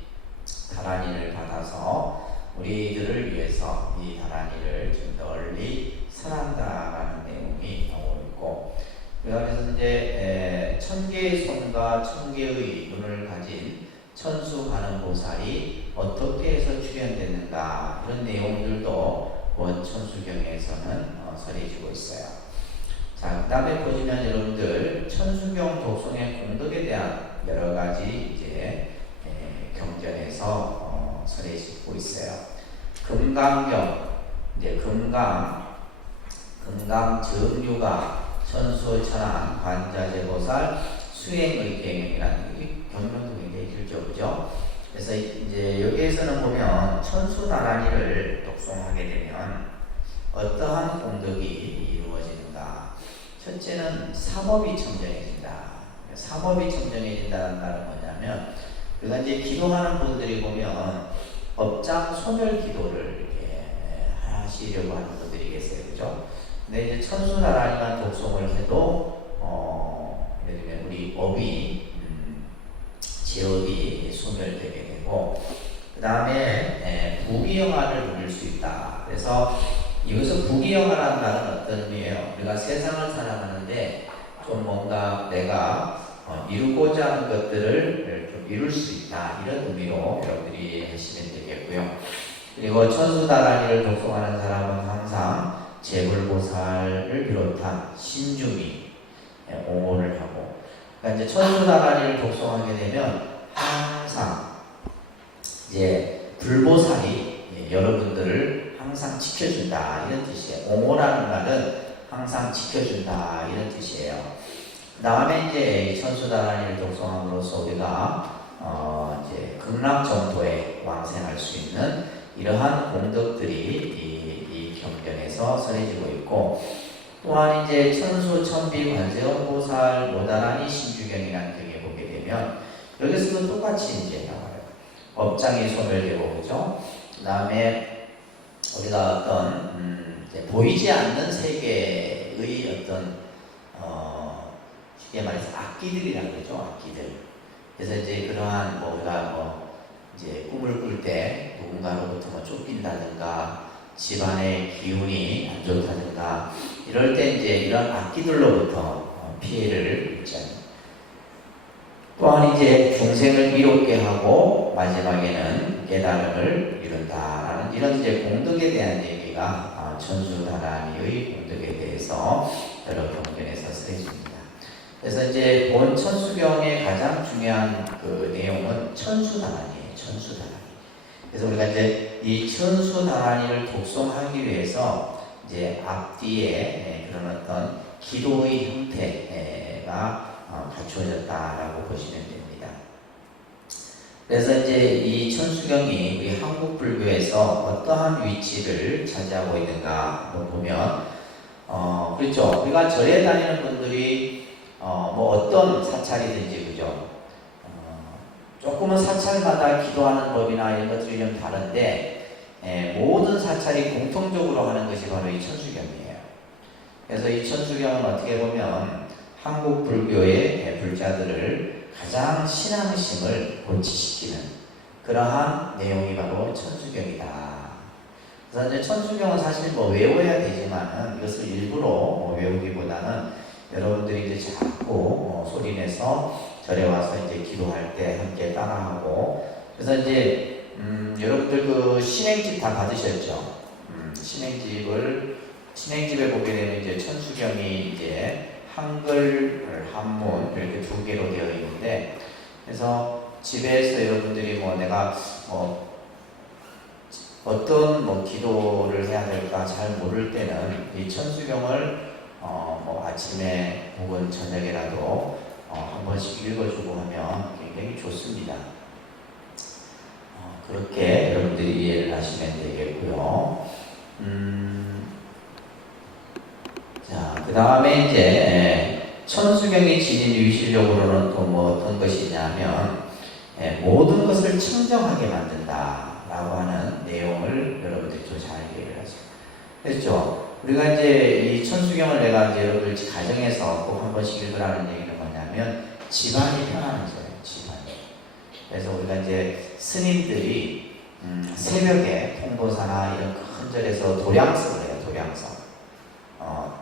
다란이를 받아서 우리들을 위해서 이 다란이를 좀 널리 설한다라는 내용이 나오고 있고 그다음에 이제 천개의 손과 천개의 눈을 가진 천수가는보살이 어떻게 해서 출현됐는가 이런 내용들도 원천수경에서는 설해지고 있어요. 자, 그 다음에 보시면 여러분들 천수경 독송의 공덕에 대한 여러 가지 이제 경전에서 설해지고 있어요. 금강경, 이제 금강정류가 천수천왕 관자재보살 수행의 계명이라는 이 경전도 굉장히 길죠, 그죠? 그래서 이제 여기에서는 보면 천수나란히를 독송하게 되면 어떠한 공덕이 이루어지는가? 첫째는 사법이 청정해진다. 사법이 청정해진다는 말은 뭐냐면 우리가 이제 기도하는 분들이 보면 법장 소멸 기도를 이렇게 하시려고 하는 분들이 계세요, 그죠? 근데 이제 천수나란히만 독송을 해도 예를 들면 우리 업이 제업이 소멸되게 되고 그 다음에 부귀영화를 누릴 수 있다. 그래서 이것은 부귀영화라는 말은 어떤 의미예요? 우리가 세상을 살아가는데 좀 뭔가 내가 이루고자 하는 것들을 좀 이룰 수 있다, 이런 의미로 여러분들이 하시면 되겠고요. 그리고 천수다라니를 독송하는 사람은 항상 재불보살을 비롯한 신중히 옹호를 하고, 그러니까 이제 천수다라니를 독송하게 되면 항상 이제 불보살이 여러분들을 항상 지켜준다, 이런 뜻이에요. 옹호라는 말은 항상 지켜준다, 이런 뜻이에요. 그 다음에 이제 천수다라니를 독송함으로써 우리가 이제 극락정토에 왕생할 수 있는 이러한 공덕들이 이 경전에서 설해지고 있고, 또한 이제 천수, 천비, 관세음보살, 모다라니, 신주경이라는 경에 보게 되면 여기서도 똑같이 이제 나와요. 업장이 소멸되고, 그죠? 그 다음에 우리가 어떤 이제 보이지 않는 세계의 어떤 쉽게 말해서 악기들이라고 그러죠. 악기들. 그래서 이제 그러한 우리가 이제 꿈을 꿀 때 누군가로부터 쫓긴다든가 집안의 기운이 안 좋다든가 이럴 때 이제 이런 악기들로부터 피해를 입잖아요. 또한 이제 중생을 이롭게 하고 마지막에는 깨달음을 이룬다라는 이런 이제 공덕에 대한 얘기가 천수다라니의 공덕에 대해서 여러 경전에서 쓰여집니다. 그래서 이제 본 천수경의 가장 중요한 그 내용은 천수다라니예요. 천수다라니. 그래서 우리가 이제 이 천수다라니를 독송하기 위해서 이제 앞뒤에 그런 어떤 기도의 형태가 갖추어졌다라고 보시면 됩니다. 그래서 이제 이 천수경이 우리 한국 불교에서 어떠한 위치를 차지하고 있는가 한번 보면, 그렇죠. 우리가 절에 다니는 분들이 어떤 사찰이든지, 그죠? 조금은 사찰마다 기도하는 법이나 이런 것들이 좀 다른데, 모든 사찰이 공통적으로 하는 것이 바로 이 천수경이에요. 그래서 이 천수경은 어떻게 보면 한국 불교의 불자들을 가장 신앙심을 고취시키는 그러한 내용이 바로 천수경이다. 그래서 이제 천수경은 사실 외워야 되지만은 이것을 일부러 외우기보다는 여러분들이 이제 자꾸 소리내서 절에 와서 이제 기도할 때 함께 따라하고, 그래서 이제 여러분들 그 신행집 다 받으셨죠? 신행집에 보게 되면 이제 천수경이 이제 한글, 한문 이렇게 두 개로 되어 있는데, 그래서 집에서 여러분들이 내가 어떤 기도를 해야 될까 잘 모를 때는 이 천수경을 아침에 혹은 저녁에라도 한 번씩 읽어주고 하면 굉장히 좋습니다. 그렇게 여러분들이 이해를 하시면 되겠고요. 자, 그 다음에 이제 천수경이 지닌 위실력으로는 또 어떤 것이냐면 모든 것을 청정하게 만든다라고 하는 내용을 여러분들이 좀 잘 이해를 하죠. 그렇죠? 우리가 이제 이 천수경을 내가 이제 여러분들 가정에서 꼭 한 번씩 읽으라는 얘기는 뭐냐면 집안이 편안해져요. 집안이. 그래서 우리가 이제 스님들이 새벽에 통도사나 이런 큰 절에서 도량성을 해요. 도량성.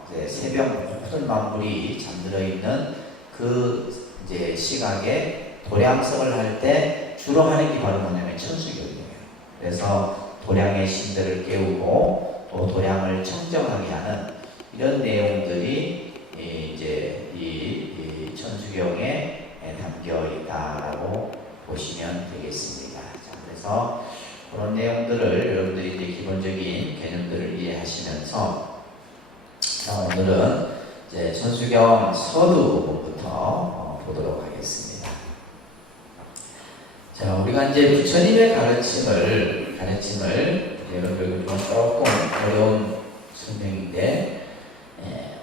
이제 새벽 모든 만물이 잠들어 있는 그 이제 시각에 도량성을 할 때 주로 하는 게 바로 뭐냐면 천수경이에요. 그래서 도량의 신들을 깨우고 또 도량을 청정하게 하는 이런 내용들이 이제 이 천수경에 담겨 있다라고 보시면 되겠습니다. 자, 그래서 그런 내용들을 여러분들이 이제 기본적인 개념들을 이해하시면서 오늘은 이제 천수경 서두 부분부터 보도록 하겠습니다. 자, 우리가 이제 부처님의 가르침을 여러분들 조금 어려운 설명인데,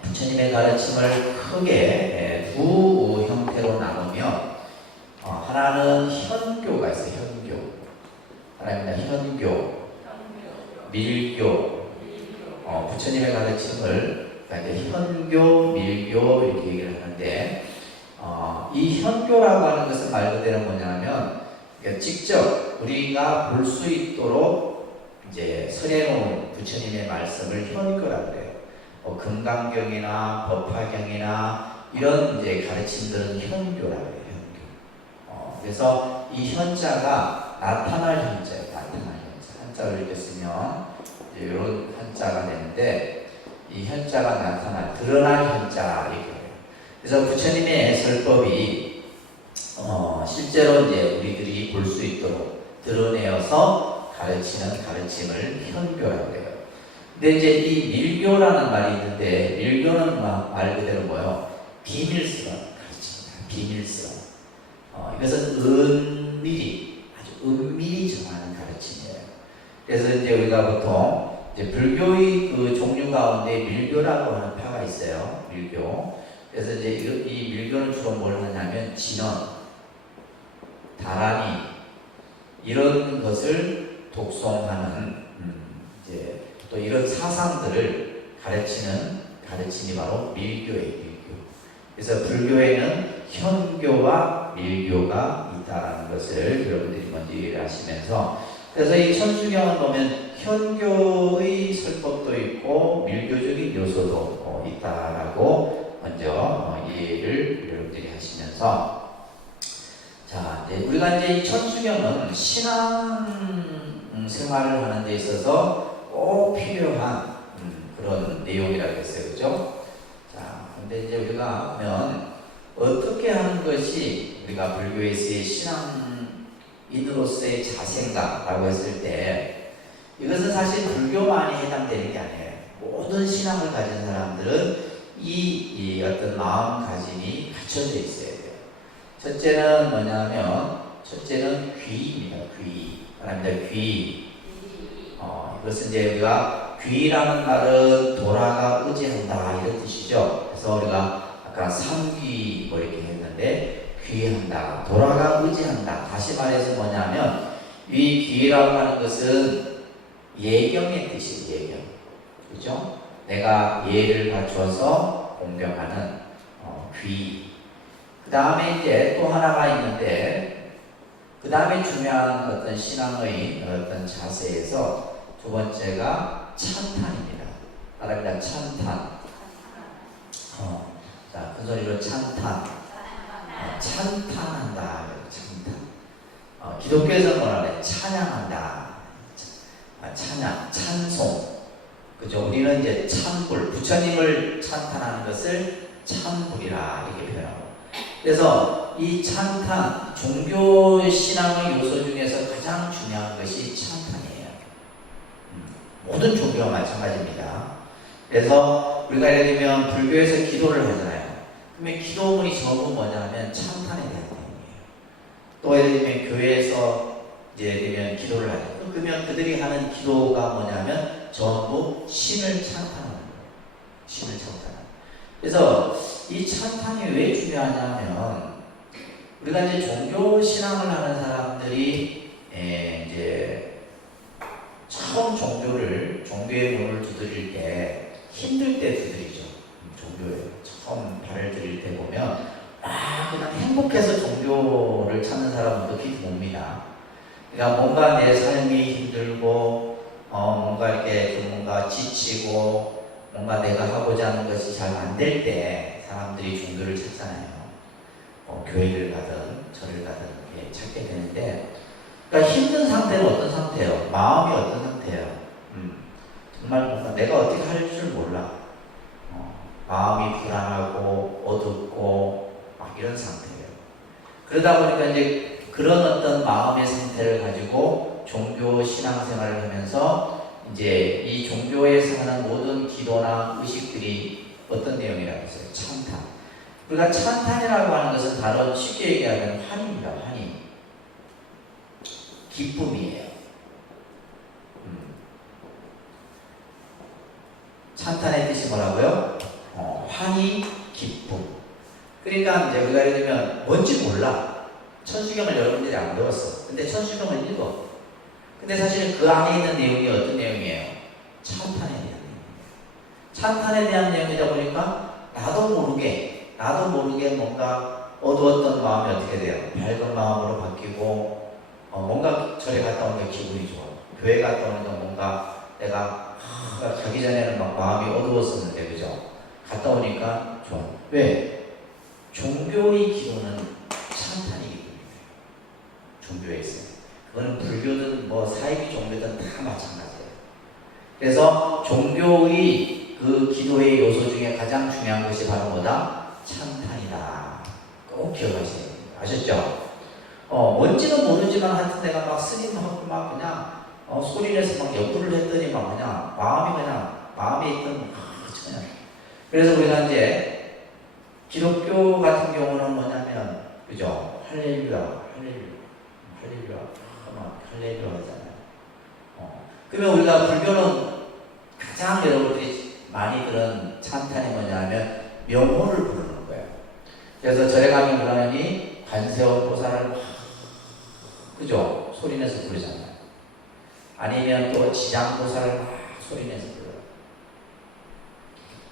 부처님의 가르침을 크게 두 형태로 나누면, 하나는 현교가 있어요. 현교. 하나입니다. 현교, 밀교. 부처님의 가르침을 이제 현교, 밀교 이렇게 얘기를 하는데, 이 현교라고 하는 것은 말 그대로 뭐냐면 직접 우리가 볼 수 있도록 이제 설해놓은 부처님의 말씀을 현교라고 해요. 금강경이나 법화경이나 이런 이제 가르침들은 현교라고 해요. 현교. 그래서 이 현자가 나타날 현자예요. 나타날 현자. 한자를 이렇게 쓰면 이제 이런 한자가 되는데 이 현자가 나타날 드러날 현자 이렇게 해요. 그래서 부처님의 설법이 실제로 이제 우리들이 볼 수 있도록 드러내어서 가르치는 가르침을 현교라고 해요. 근데 이제 이 밀교라는 말이 있는데 밀교는 말 그대로 뭐요? 비밀스러운 가르침입니다. 비밀스러운. 이것은 은밀히 아주 은밀히 정하는 가르침이에요. 그래서 이제 우리가 보통 이제 불교의 그 종류 가운데 밀교라고 하는 파가 있어요. 밀교. 그래서 이제 이 밀교는 주로 뭘 하냐면 진언, 다라미 이런 것을 독송하는 이제 또 이런 사상들을 가르치는 가르침이 바로 밀교예요. 밀교. 그래서 불교에는 현교와 밀교가 있다는 것을 여러분들이 먼저 이해하시면서 그래서 이 천수경을 보면 현교의 설법도 있고 밀교적인 요소도 있다라고 먼저 이해를 여러분들이 하시면서 자 이제 우리가 이제 이 천수경은 신앙 생활을 하는 데 있어서 꼭 필요한 그런 내용이라고 했어요. 그죠? 자, 근데 이제 우리가 보면 어떻게 하는 것이 우리가 불교에서의 신앙인으로서의 자세인가라고 했을 때 이것은 사실 불교만이 해당되는 게 아니에요. 모든 신앙을 가진 사람들은 이 어떤 마음가짐이 갖춰져 있어야 돼요. 첫째는 뭐냐면 첫째는 귀입니다. 귀. 말합니다. 귀. 이것은 이제 우리가 귀라는 말은 돌아가 의지한다 이런 뜻이죠. 그래서 우리가 아까 삼귀 뭐 이렇게 했는데 귀한다, 돌아가 의지한다. 다시 말해서 뭐냐면 이 귀라고 하는 것은 예경의 뜻이에요. 예경, 그렇죠? 내가 예를 갖춰서 공경하는 귀. 그 다음에 이제 또 하나가 있는데 그 다음에 중요한 어떤 신앙의 어떤 자세에서 두 번째가 찬탄입니다. 말합니다. 찬탄. 자, 큰 소리로 찬탄. 찬탄한다. 찬탄. 기독교에서 뭐라 그래? 찬양한다. 찬양, 찬송. 그죠? 우리는 이제 찬불, 부처님을 찬탄하는 것을 찬불이라 이렇게 표현하고. 그래서 이 찬탄, 종교 신앙의 요소 중에서 가장 중요한 것이 찬탄이에요. 모든 종교가 마찬가지입니다. 그래서 우리가 예를 들면 불교에서 기도를 하잖아요. 그러면 기도문이 전부 뭐냐면 찬탄에 대한 내용이에요. 또 예를 들면 교회에서 이제 예를 들면 기도를 하죠. 그러면 그들이 하는 기도가 뭐냐면 전부 신을 찬탄하는 거예요. 신을 찬탄하는. 그래서 이 찬탄이 왜 중요하냐면 우리가 이제 종교 신앙을 하는 사람들이 이제 처음 종교의 문을 두드릴 때 힘들 때 두드리죠. 종교에 처음 발을 들일 때 보면 그냥 행복해서 종교를 찾는 사람은 그렇게 봅니다. 그러니까 뭔가 내 삶이 힘들고 뭔가 이렇게 좀 뭔가 지치고 뭔가 내가 하고자 하는 것이 잘 안 될 때 사람들이 종교를 찾잖아요. 교회를 가든 절을 가든 이렇게 찾게 되는데 그러니까 힘든 상태는 어떤 상태예요? 마음이 어떤 상태예요? 정말 뭔가 내가 어떻게 할 줄 몰라. 마음이 불안하고 어둡고 막 이런 상태예요. 그러다 보니까 이제 그런 어떤 마음의 상태를 가지고 종교 신앙생활을 하면서 이제 이 종교에서 하는 모든 기도나 의식들이 어떤 내용이라고 했어요? 찬탄. 그러니까 찬탄이라고 하는 것은 다른 쉽게 얘기하면 환희입니다. 환희. 기쁨이에요. 찬탄의 뜻이 뭐라고요? 환희, 기쁨. 그러니까 이제 우리가 예를 들면 뭔지 몰라. 천수경을 여러분들이 안 배웠어. 근데 천수경을 읽어. 근데 사실 그 안에 있는 내용이 어떤 내용이에요? 찬탄에 대한 내용이에요. 찬탄에 대한 내용이다 보니까 나도 모르게 뭔가 어두웠던 마음이 어떻게 돼요? 밝은 마음으로 바뀌고 뭔가 절에 갔다 오니까 기분이 좋아. 교회 갔다 오니까 뭔가 내가 가기 전에는 막 마음이 어두웠었는데 그죠? 갔다 오니까 좋아. 왜? 종교의 기도는 찬탄이 기도예요. 종교에서. 그거는 불교든 뭐 사이비 종교든 다 마찬가지예요. 그래서 종교의 그 기도의 요소 중에 가장 중요한 것이 바로 뭐다? 찬탄이다. 꼭 기억하셔야 됩니다. 아셨죠? 뭔지는 모르지만 하여튼 내가 막 스님하고 막 그냥 소리 내서 막 연구를 했더니 막 그냥 마음에 있던 그냥. 그래서 우리가 이제 기독교 같은 경우는 뭐냐면 그죠? 할렐루야 하잖아요. 그러면 우리가 불교는 가장 여러분들이 많이 들은 찬탄이 뭐냐면 명호를 부르는 거예요. 그래서 절에 가면 그러니 관세음 보살을 막 그죠? 소리내서 부르잖아요. 아니면 또 지장보살을 막 소리내서 불러요.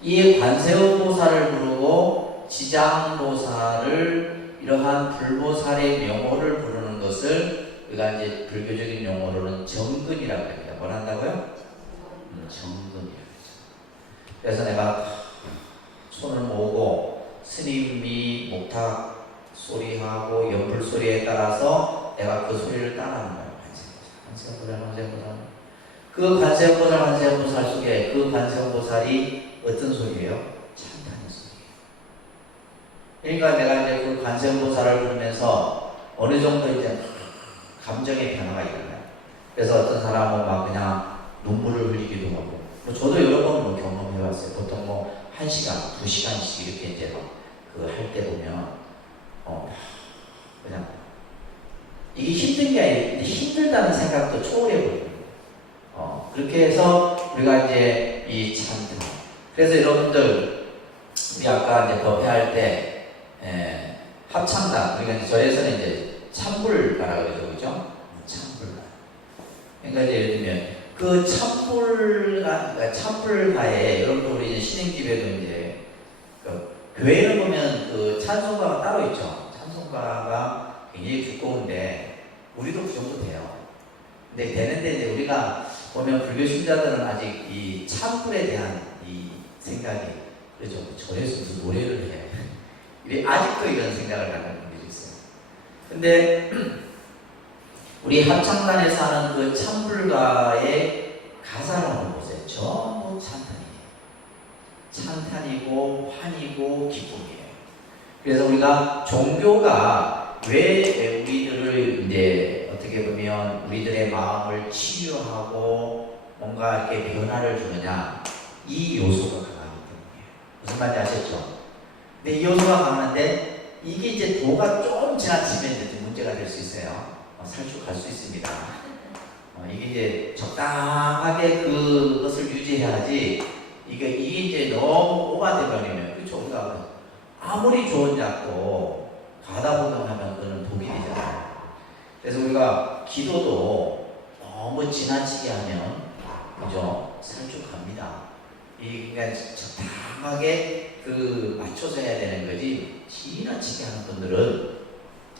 이 관세음 보살을 부르고 지장보살을 이러한 불보살의 명호를 부르는 것을 우리가 이제 불교적인 용어로는 정근이라고 합니다. 뭘 한다고요? 정근이라고 하죠. 그래서 내가 손을 모으고 스님이 목탁 소리하고 연불 소리에 따라서 내가 그 소리를 따라하는 거예요. 관세음보살. 그 관세음보살 속에 그 관세음보살이 어떤 소리예요? 찬탄의 소리예요. 그러니까 내가 이제 그 관세음보살을 부르면서 어느 정도 이제 감정의 변화가 일어나요. 그래서 어떤 사람은 막 그냥 눈물을 흘리기도 하고, 저도 여러 번 경험해봤어요. 보통 뭐 1시간, 2시간씩 이렇게 이제 그 할 때 보면 그냥 이게 힘든 게 아니라 힘들다는 생각도 초월해버려요. 그렇게 해서 우리가 이제 이 찬탄. 그래서 여러분들 우리 아까 이제 법회할 때 합창단 우리가 이제 절에서는 이제 찬불가라고 그러죠, 그죠? 찬불가. 그러니까 이제 예를 들면 그 찬불가에 여러분들 우리 이제 신행집에도 이제 그 교회를 보면 그 찬송가가 따로 있죠. 찬송가가 굉장히 두꺼운데 우리도 그 정도 돼요. 근데 되는데 이제 우리가 보면 불교 신자들은 아직 이 찬불에 대한 이 생각이 그렇죠. 절에서 무슨 노래를 해. 아직도 이런 생각을 하는 분들이 있어요. 근데 우리 합창단에서 하는 그 찬불가의 가사를 한번 보세요. 전부 찬탄이에요. 찬탄이고 환이고 기쁨이에요. 그래서 우리가 종교가 왜 우리들을 이제 어떻게 보면 우리들의 마음을 치유하고 뭔가 이렇게 변화를 주느냐, 이 요소가 강하기 때문이에요. 무슨 말인지 아셨죠? 근데 이 요소가 강한데 이게 이제 도가 좀 지나치면 이제 좀 문제가 될 수 있어요. 살쭉할 수 있습니다. 이게 이제 적당하게 그것을 유지해야지 이게 이제 너무 오바되면 그렇죠. 우리가 아무리 좋은 약도 과다복용하면 그거는 독이 되잖아요. 그래서 우리가 기도도 너무 지나치게 하면 그죠? 살쭉합니다. 그러니까 적당하게 그 맞춰서 해야 되는 거지 지나치게 하는 분들은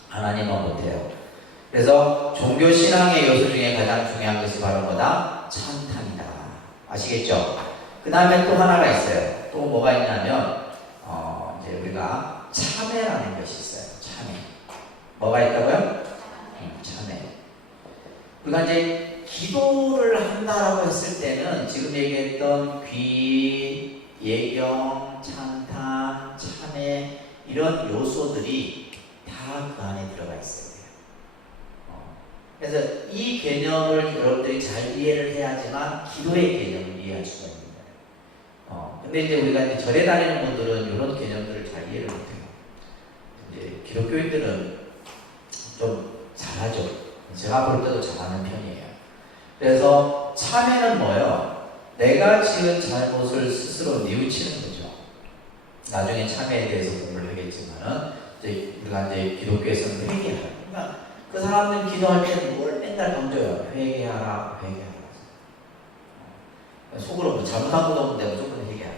하나님은 못해요. 그래서 종교 신앙의 요소 중에 가장 중요한 것이 바로 뭐다? 찬탄이다. 아시겠죠? 그 다음에 또 하나가 있어요. 또 뭐가 있냐면 이제 우리가 참회라는 것이 있어요. 참회. 뭐가 있다고요? 참회. 우리가 이제 기도를 한다라고 했을 때는 지금 얘기했던 귀, 예경, 찬탄, 참회 이런 요소들이 다 그 안에 들어가 있어요. 그래서 이 개념을 여러분들이 잘 이해를 해야지만 기도의 개념을 이해할 수가 있는 거예요. 근데 이제 우리가 이제 절에 다니는 분들은 이런 개념들을 잘 이해를 못해요. 이제 기독교인들은 좀 잘하죠. 제가 볼 때도 잘하는 편이에요. 그래서 참회는 뭐예요? 내가 지은 잘못을 스스로 뉘우치는 거죠. 나중에 참회에 대해서 공부를 하겠지만은 이제 우리가 이제 기독교에서는 회개하라. 그러니까 그 사람들 기도할 때는 뭘 맨날 던져요. 회개하라, 회개하라. 속으로 뭐 잘못한 것도 없는데 무조건 회개하라.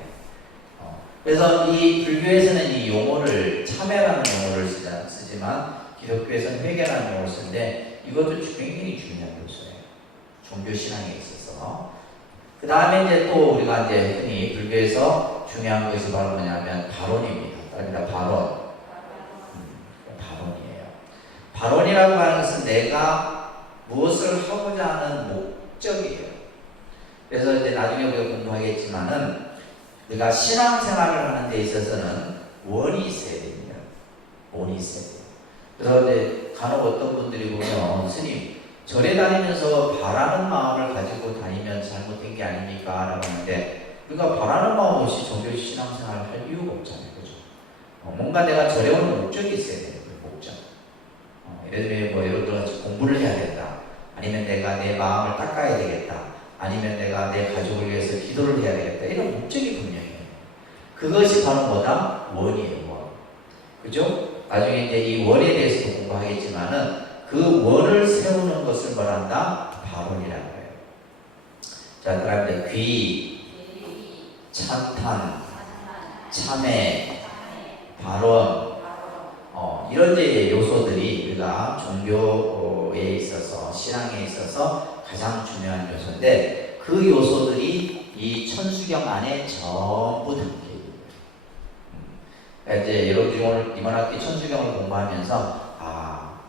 그래서 이 불교에서는 이 용어를 참회라는 용어를 쓰지만 기독교에서는 회개라는 용어를 쓰는데 이것도 굉장히 중요한 요소예요. 종교 신앙에 있어서. 그 다음에 이제 또 우리가 이제 흔히 불교에서 중요한 것이 바로 뭐냐면 발언입니다. 따릅니다. 발언. 발언이라고 하는 것은 내가 무엇을 하고자 하는 목적이에요. 그래서 이제 나중에 우리가 공부하겠지만은 우리가 신앙생활을 하는 데 있어서는 원이 있어야 됩니다. 원이 있어야 돼요. 그래서 이제 간혹 어떤 분들이 보면 스님 절에 다니면서 바라는 마음을 가지고 다니면 잘못된 게 아닙니까? 라고 하는데 우리가 바라는 마음 없이 종교 신앙생활을 할 이유가 없잖아요. 그죠? 뭔가 내가 절에 오는 목적이 있어야 돼요. 그 목적. 예를 들면 뭐 여러분들 같이 공부를 해야 된다. 아니면 내가 내 마음을 닦아야 되겠다. 아니면 내가 내 가족을 위해서 기도를 해야 되겠다. 이런 목적이 분명해요. 그것이 바로 뭐다? 원이에요. 원. 그죠? 나중에 이제 이 원에 대해서도 공부하겠지만은 그 원을 세우는 것을 말한다? 발언이라고 해요. 자, 그 다음에 귀, 찬탄, 참회, 발언, 이런 이제 요소들이 우리가 종교에 있어서, 신앙에 있어서 가장 중요한 요소인데 그 요소들이 이 천수경 안에 전부 담겨 있는 거예요. 이제 여러분들이 오늘 이번 학기 천수경을 공부하면서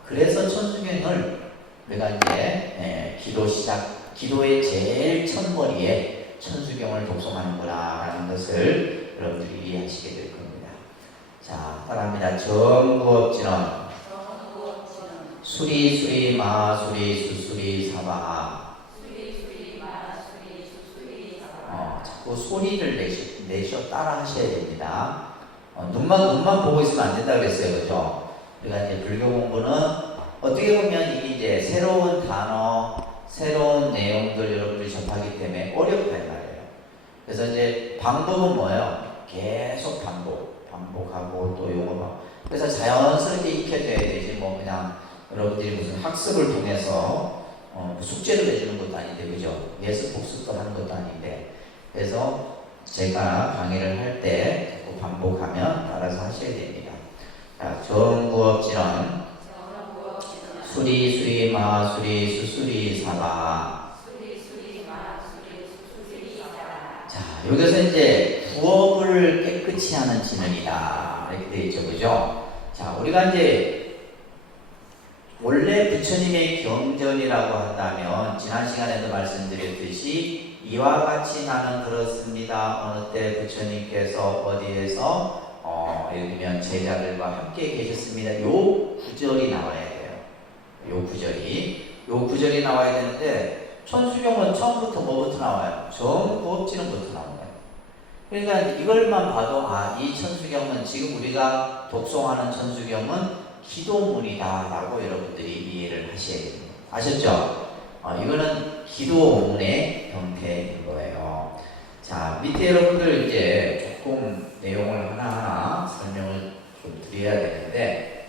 그래서 천수경을 우리가 이제 기도의 제일 첫머리에 천수경을 독송하는구나 라는 것을 여러분들이 이해하시게 될 겁니다. 자, 따라합니다. 정구업진원 수리 마수리 수수리 사바. 자꾸 소리를 내셔 따라 하셔야 됩니다. 눈만 보고 있으면 안 된다 그랬어요. 그죠? 우리가 이제 불교 공부는 어떻게 보면 이게 이제 새로운 단어, 새로운 내용들 여러분들이 접하기 때문에 어렵단 말이에요. 그래서 이제 방법은 뭐예요? 계속 반복하고 또 용어만. 그래서 자연스럽게 익혀져야 되지 뭐 그냥 여러분들이 무슨 학습을 통해서 숙제를 내주는 것도 아닌데 그죠? 예습 복습도 하는 것도 아닌데 그래서 제가 강의를 할 때 반복하면 따라서 하셔야 됩니다. 자, 정구업진원 수리 마수리 수수리 사바. 자, 여기서 이제 부업을 깨끗이 하는 진언이다 이렇게 되어 있죠. 그죠? 자, 우리가 이제 원래 부처님의 경전이라고 한다면 지난 시간에도 말씀드렸듯이 이와 같이 나는 들었습니다. 어느 때 부처님께서 어디에서 예를 들면 제자들과 함께 계셨습니다. 요 구절이 나와야 돼요. 요 구절이 나와야 되는데 천수경은 처음부터 뭐부터 나와요? 정구업진원부터 나와요. 그러니까 이걸만 봐도 이 천수경은 지금 우리가 독송하는 천수경은 기도문이다 라고 여러분들이 이해를 하셔야 됩니다. 아셨죠? 이거는 기도문의 형태인 거예요. 자, 밑에 여러분들 이제 조금 내용을 하나하나 설명을 좀 드려야 되는데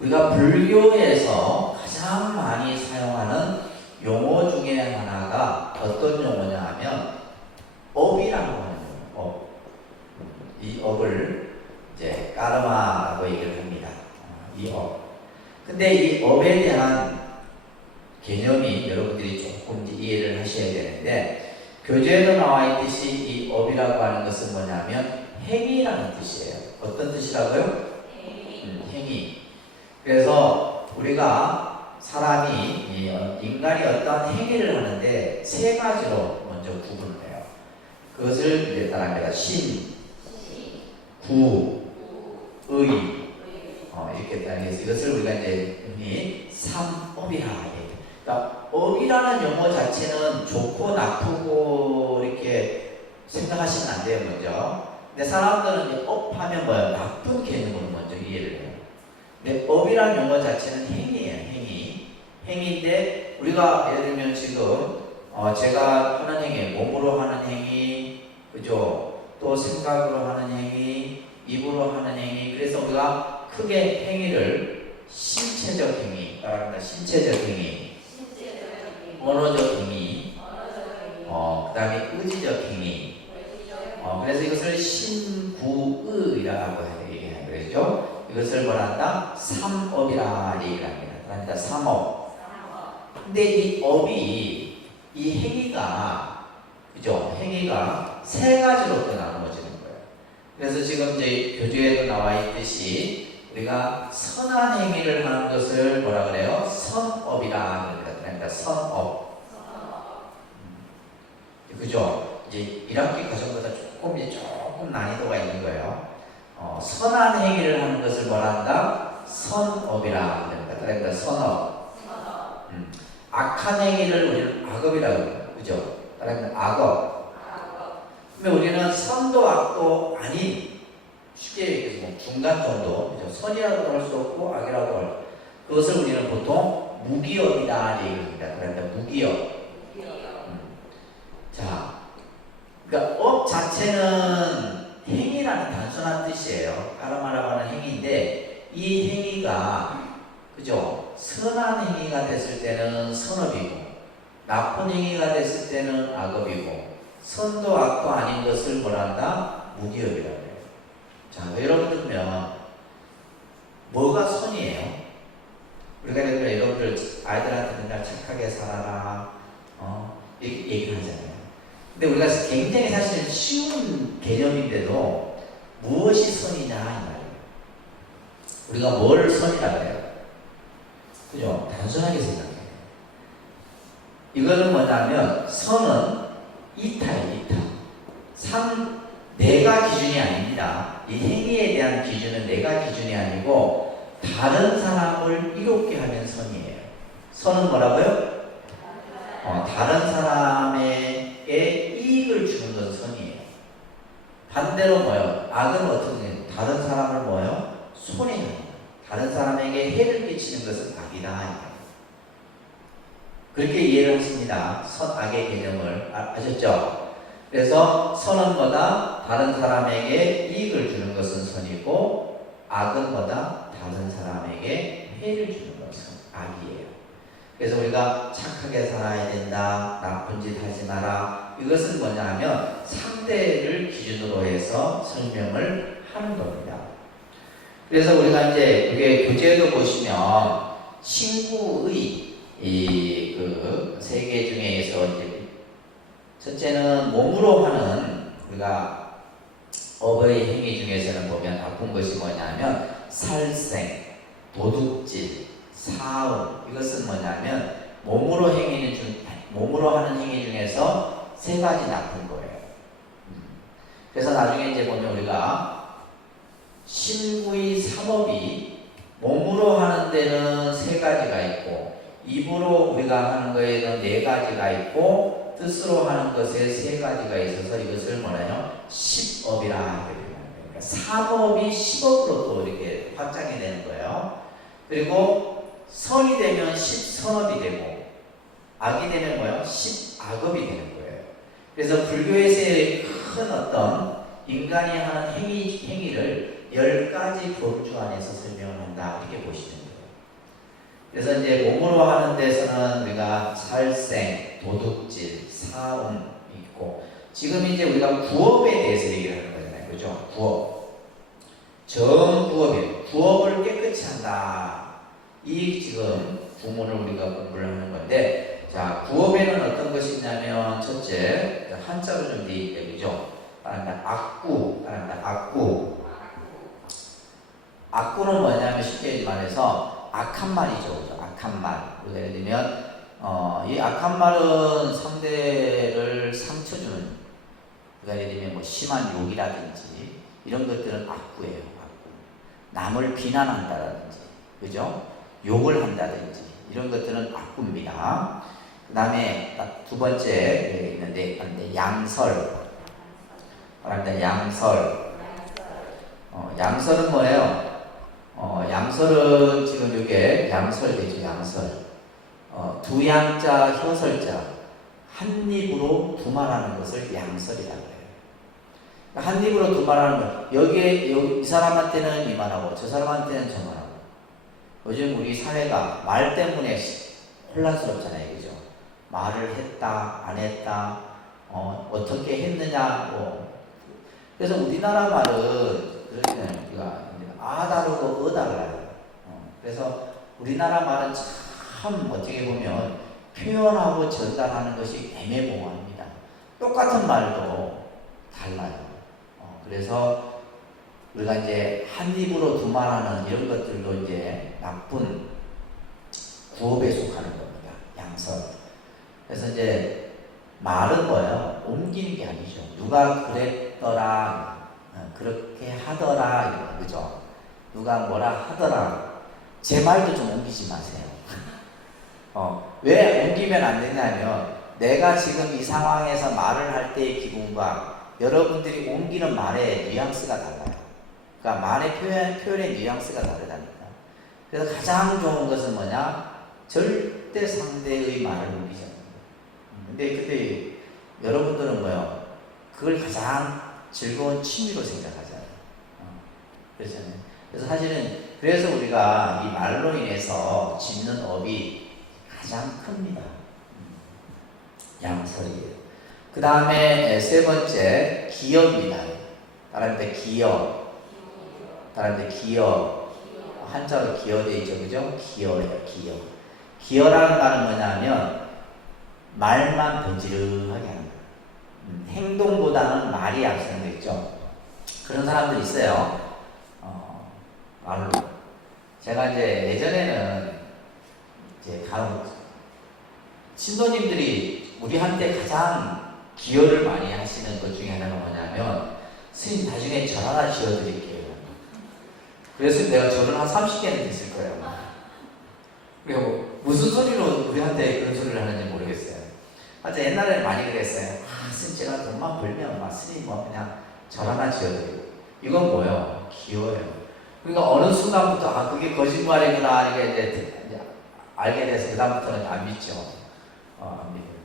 우리가 불교에서 가장 많이 사용하는 용어 중에 하나가 어떤 용어냐 하면 업이라고 하는 업. 이 업을 이제 까르마라고 얘기를 합니다. 이 업. 근데 이 업에 대한 개념이 여러분들이 조금 이해를 하셔야 되는데 교재에도 나와 있듯이 이 업이라고 하는 것은 뭐냐면 행위라는 뜻이에요. 어떤 뜻이라고요? 행위. 그래서 우리가 인간이 어떤 행위를 하는데 세 가지로 먼저 구분을 해요. 그것을 이제 따라합니다. 신, 구, 의. 이렇게 따라해서 이것을 우리가 이제 흔히 삼업이라 해요. 그러니까 업이라는 용어 자체는 좋고 나쁘고 이렇게 생각하시면 안 돼요, 먼저. 근데 사람들은 이제 업하면 뭐예요? 나쁜 개념으로 먼저 이해를 해요. 근데 업이라는 용어 자체는 행위예요, 행위. 행위인데 우리가 예를 들면 지금 제가 하는 행위, 몸으로 하는 행위, 그죠? 또 생각으로 하는 행위, 입으로 하는 행위. 그래서 우리가 크게 행위를 신체적 행위, 따라합니다. 신체적 행위. 언어적 행위, 그 다음에 의지적 행위. 그래서 이것을 신구의라고 얘기하는 거죠. 이것을 뭐란다? 삼업이라 얘기를 합니다. 그러니까 삼업. 근데 이 업이, 이 행위가, 그죠? 행위가 세 가지로 또 나누어지는 거예요. 그래서 지금 이제 교재에도 나와 있듯이 우리가 선한 행위를 하는 것을 뭐라 그래요? 선업이라 그럽니다. 선업. 그죠? 이제 1학기 과정보다 조금 난이도가 있는 거예요. 선한 행위를 하는 것을 뭐라 한다? 선업이라 그럽니다. 그러니까 선업. 악한 행위를 우리는 악업이라고 해요. 그죠? 그러니까 악업. 그러면 우리는 선도 악도 아닌, 쉽게 얘기해서 뭐 중간 정도, 그죠? 선이라고 할 수 없고 악이라고 할 그것을 우리는 보통 무기업이다 얘기합니다. 그러니까 무기업. 자, 그러니까 업 자체는 행위라는 단순한 뜻이에요. 까라마라고 하는 행위인데 이 행위가 그죠? 선한 행위가 됐을 때는 선업이고 나쁜 행위가 됐을 때는 악업이고 선도 악도 아닌 것을 뭐라 한다? 무기업이라고 해요. 자, 여러분들 보면 뭐가 선이에요? 우리가 여러분들 아이들한테 맨날 착하게 살아라 이렇게 얘기를 하잖아요. 근데 우리가 굉장히 사실 쉬운 개념인데도 무엇이 선이냐 이 말이에요. 우리가 뭘 선이라고 해요? 그죠? 단순하게 생각해요. 이거는 뭐냐면 선은 이타예요. 이타. 내가 기준이 아닙니다. 이 행위에 대한 기준은 내가 기준이 아니고 다른 사람을 이롭게 하는 선이에요. 선은 뭐라고요? 다른 사람에게 이익을 주는 건 선이에요. 반대로 뭐예요? 악은 어떻게 다른 사람을 뭐예요? 손해요. 다른 사람에게 해를 끼치는 것은 악이다. 그렇게 이해를 하십니다. 선, 악의 개념을 아셨죠? 그래서 선은 뭐다? 다른 사람에게 이익을 주는 것은 선이고 악은 뭐다? 다른 사람에게 해를 주는 것은 악이에요. 그래서 우리가 착하게 살아야 된다, 나쁜 짓 하지 마라. 이것은 뭐냐 하면 상대를 기준으로 해서 설명을 하는 겁니다. 그래서 우리가 이제 이게 교재에도 보시면 신구의 그 세 개 중에서 이제 첫째는 몸으로 하는 우리가 업의 행위 중에서는 보면 나쁜 것이 뭐냐면 살생, 도둑질, 사음. 이것은 뭐냐면 몸으로 하는 행위 중에서 세 가지 나쁜 거예요. 그래서 나중에 이제 보면 우리가 신구의 삼업이 몸으로 하는 데는 세 가지가 있고 입으로 우리가 하는 거에는 네 가지가 있고 뜻으로 하는 것에 세 가지가 있어서 이것을 뭐라요? 십업이라 하게 됩니다. 그러니까 삼업이 십업으로 또 이렇게 확장이 되는 거예요. 그리고 선이 되면 십선업이 되고 악이 되면 뭐예요? 십악업이 되는 거예요. 그래서 불교에서의 큰 어떤 인간이 하는 행위를 10가지 범주 안에서 설명을 한다 이렇게 보시면 돼요. 그래서 이제 몸으로 하는 데서는 우리가 살생, 도둑질, 사음 있고 지금 이제 우리가 구업에 대해서 얘기를 하는 거잖아요. 그죠? 구업. 정구업이에요. 구업을 깨끗이 한다. 이 지금 부문을 우리가 공부를 하는 건데 자, 구업에는 어떤 것이 있냐면 첫째, 한자로 좀 되어 있죠. 그죠? 악구, 악구. 악구는 뭐냐면 쉽게 말해서 악한 말이죠. 악한 말. 예를 들면 이 악한 말은 상대를 상처 주는 예를 들면 뭐 심한 욕이라든지 이런 것들은 악구예요. 악구. 남을 비난한다든지 그죠? 욕을 한다든지 이런 것들은 악구입니다. 그 다음에 두 번째 있는데 양설. 양설. 양설은 뭐예요? 양설은 지금 이게 양설 되죠. 양설. 두 양자 혀설자 한 입으로 두말하는 것을 양설이라고 해요. 한 입으로 두말하는 것. 여기에 이 사람한테는 이만하고 저 사람한테는 저만하고. 요즘 우리 사회가 말 때문에 혼란스럽잖아요. 그죠? 말을 했다, 안 했다, 어떻게 했느냐, 그래서 우리나라 말은 우리가 아 다르고 달라요. 그래서 우리나라 말은 참 어떻게 보면 표현하고 전달하는 것이 애매모호합니다. 똑같은 말도 달라요. 그래서 우리가 이제 한 입으로 두말하는 이런 것들도 이제 나쁜 구업에 속하는 겁니다. 양설. 그래서 이제 말은 뭐예요? 옮기는 게 아니죠. 누가 그랬더라, 그렇게 하더라, 이런 거, 그죠? 누가 뭐라 하더라. 제 말도 좀 옮기지 마세요. 왜 옮기면 안 되냐면, 내가 지금 이 상황에서 말을 할 때의 기분과 여러분들이 옮기는 말의 뉘앙스가 달라요. 그러니까 말의 표현의 뉘앙스가 다르다니까. 그래서 가장 좋은 것은 뭐냐? 절대 상대의 말을 옮기지 않는 거예요. 근데 여러분들은 뭐요? 그걸 가장 즐거운 취미로 생각하잖아요. 그렇잖아요. 그래서 사실은 그래서 우리가 이 말로 인해서 짓는 업이 가장 큽니다. 양설이에요. 그 다음에 세 번째 기업입니다. 다른데 기업. 다른데 기업. 한자로 기어되어 있죠, 그죠? 기어예요, 기어. 기어라는 말은 뭐냐면 말만 번지르하게 하는 거예요. 행동보다는 말이 앞서는거있죠. 그런 사람들이 있어요. 말로. 제가 이제 예전에는 이제 간혹 신도님들이 우리한테 가장 기여를 많이 하시는 것 중에 하나가 뭐냐면, 스님 나중에 절 하나 지어드릴게요. 그래서 내가 절을 한 30개는 됐을 거예요. 그리고 무슨 소리로 우리한테 그런 소리를 하는지 모르겠어요. 하여튼 옛날에는 많이 그랬어요. 스님 제가 돈만 벌면 스님 뭐 그냥 절 하나 지어드리고. 이건 뭐예요? 기여예요. 그러니까 어느 순간부터 그게 거짓말이구나 이게 이제 알게 돼서 그 다음부터는 안 믿죠. 안 믿어요.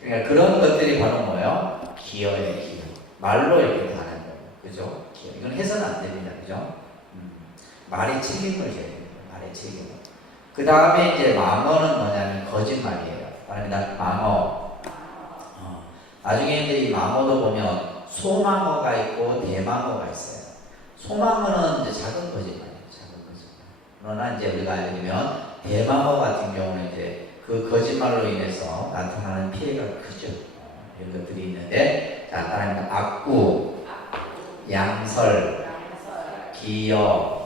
그러니까 그런 것들이 바로 뭐예요? 기여예요, 기여. 말로 이렇게 하는 거예요. 그죠? 기여. 이건 해서는 안 됩니다. 그죠? 말의 책임을 져야 됩니다. 말의 책임을. 그 다음에 이제 망어는 뭐냐면 거짓말이에요. 말합니다. 망어. 나중에 이제 이 망어도 보면 소망어가 있고 대망어가 있어요. 소망어는 이제 작은 거짓말이에요. 작은 거짓말. 그러나 이제 우리가 알게 되면 대망어 같은 경우는 이제 그 거짓말로 인해서 나타나는 피해가 크죠. 이런 것들이 있는데, 자, 따라합니다. 악구, 양설, 기여,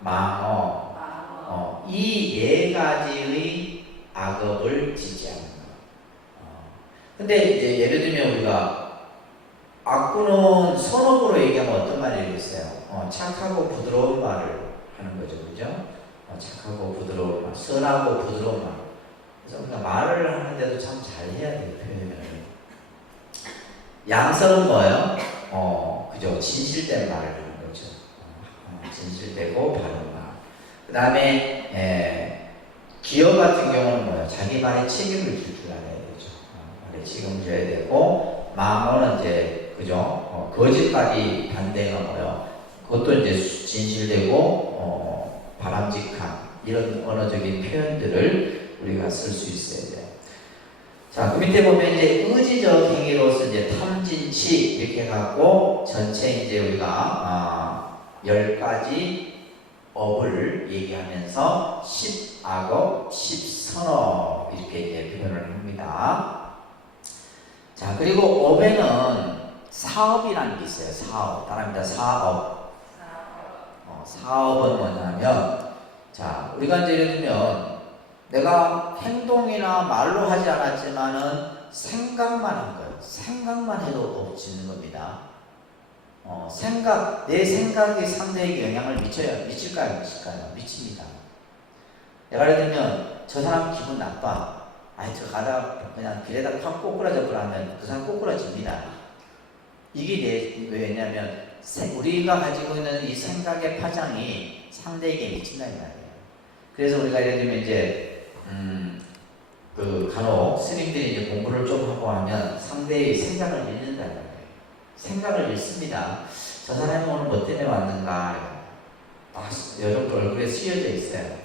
망어, 이 네 가지의 악업을 짓지 않는 것. 근데 이제 예를 들면 우리가 악구는 선업으로 얘기하면 어떤 말이 되겠어요? 착하고 부드러운 말을 하는 거죠, 그죠? 착하고 부드러운 말, 선하고 부드러운 말. 그래서 우리가 말을 하는데도 참 잘해야 돼요, 표현을. 양설은 뭐예요? 그죠? 진실된 말을 하는 거죠. 진실되고 바른 말. 그 다음에 기업 같은 경우는 뭐예요? 자기 말에 책임을 줄 줄 알아야 되죠. 말에 책임을 져야 되고, 망어는 이제 그죠? 거짓말이 반대가 뭐예요? 그것도 이제 진실되고 바람직한 이런 언어적인 표현들을 우리가 쓸 수 있어야 돼요. 자, 그 밑에 보면 이제 의지적 행위로서 이제 탐진치 이렇게 해갖고 전체 이제 우리가 10가지 업을 얘기하면서 10악업, 10선업 이렇게 이제 표현을 합니다. 자, 그리고 업에는 사업이라는 게 있어요. 사업. 따라합니다. 사업. 사업은 뭐냐면, 자, 우리가 이제 예를 들면 내가 행동이나 말로 하지 않았지만은 생각만 한 거예요. 생각만 해도 업 짓는 겁니다. 내 생각이 상대에게 영향을 미칠까요? 미칠까요? 미칩니다. 내가 예를 들면 저 사람 기분 나빠. 저 가다가 그냥 길에다 확 꼬꾸라져 하면 그 사람 꼬꾸라집니다. 이게 왜냐면 우리가 가지고 있는 이 생각의 파장이 상대에게 미친다는 말이에요. 그래서 우리가 예를 들면 이제 그 간혹 스님들이 이제 공부를 좀 하고 하면 상대의 생각을 읽는다는 거예요. 생각을 읽습니다. 저 사람이 오늘 뭐 때문에 왔는가? 여러분 얼굴에 쓰여져 있어요.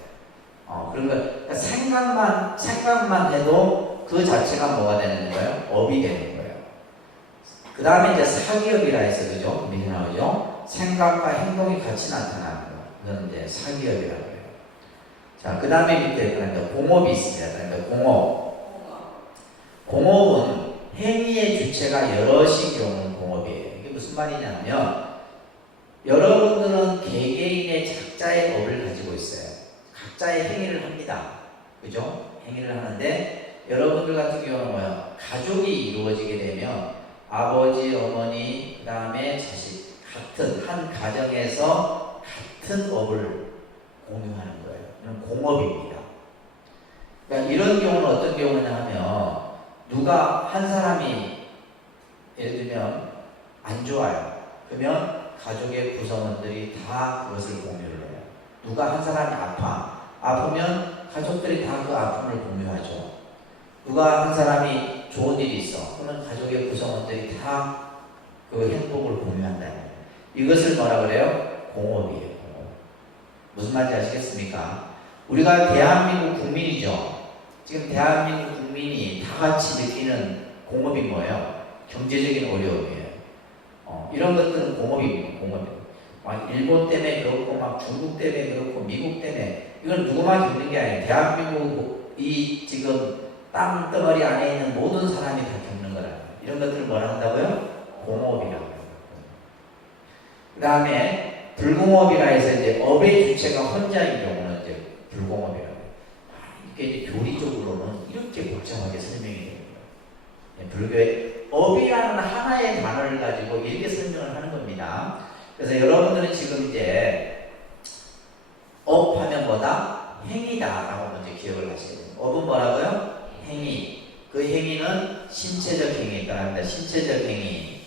그러니까 생각만 해도 그 자체가 뭐가 되는 거예요? 업이 되는 거예요. 그 다음에 이제 사기업이라 해서 그죠? 밑에 나오죠? 생각과 행동이 같이 나타나는 거예요. 이건 이제 사기업이라고 해요. 자, 그 다음에 밑에 공업이 있습니다. 공업은 행위의 주체가 여럿인 경우는 공업이에요. 이게 무슨 말이냐면 여러분들은 개개인의 각자의 법을 가지고 있어요. 각자의 행위를 합니다. 그죠? 행위를 하는데 여러분들 같은 경우는 뭐예요? 가족이 이루어지게 되면 아버지, 어머니, 그 다음에 자식 같은 한 가정에서 같은 법을 공유하는 거예요. 이런 공업입니다. 그러니까 이런 경우는 어떤 경우냐 하면 누가 한 사람이 예를 들면 안 좋아요. 그러면 가족의 구성원들이 다 그것을 공유를 해요. 누가 한 사람이 아프면 가족들이 다 그 아픔을 공유하죠. 누가 한 사람이 좋은 일이 있어. 그러면 가족의 구성원들이 다 그 행복을 공유한다. 이것을 뭐라 그래요? 공업이에요. 공업. 무슨 말인지 아시겠습니까? 우리가 대한민국 국민이죠. 지금 대한민국 국민이 다 같이 느끼는 공업이 뭐예요? 경제적인 어려움이에요. 이런 것들은 공업입니다. 공업이에요. 막 일본 때문에 그렇고 막 중국 때문에 그렇고 미국 때문에 이건 누구만 겪는 게 아니에요. 대한민국이 지금 땅덩어리 안에 있는 모든 사람이 다 겪는 거라. 이런 것들을 뭐라 한다고요? 공업이라고 해요. 그 다음에 불공업이라 해서 이제 업의 주체가 혼자인 경우는 이제 불공업이라고 해요. 이게 이제 교리적으로는 이렇게 복잡하게 설명이 됩니다. 불교의 업이라는 하나의 단어를 가지고 이렇게 설명을 하는 겁니다. 그래서 여러분들은 지금 이제 업하면 뭐다? 행위다라고 먼저 기억을 하셔야 돼요. 업은 뭐라고요? 행위. 그 행위는 신체적 행위가 합니다. 신체적 행위,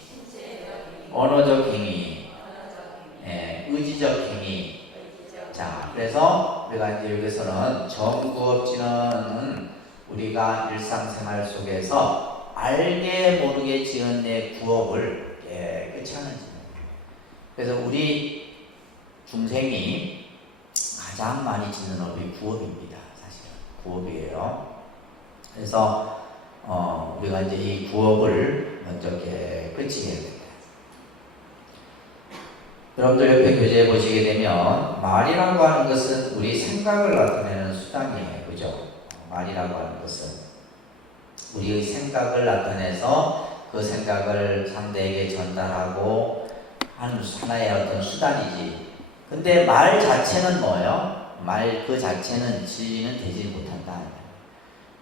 언어적 행위, 의지적 행위. 자, 그래서 우리가 이제 여기서는 정구업지는 우리가 일상생활 속에서 알게 모르게 지은 내 구업을 깨끗이 하는 짓입니다. 그래서 우리 중생이 가장 많이 짓는 업이 구업입니다. 사실은 구업이에요. 그래서 우리가 이제 이 구업을 먼저 깨끗이 해야 됩니다. 여러분들 옆에 교재에 보시게 되면 말이라고 하는 것은 우리 생각을 나타내는 수단이에요. 그죠? 말이라고 하는 것은 우리의 생각을 나타내서 그 생각을 상대에게 전달하고 하는 하나의 어떤 수단이지. 근데 말 자체는 뭐예요? 말 그 자체는 진리는 되지 못한다.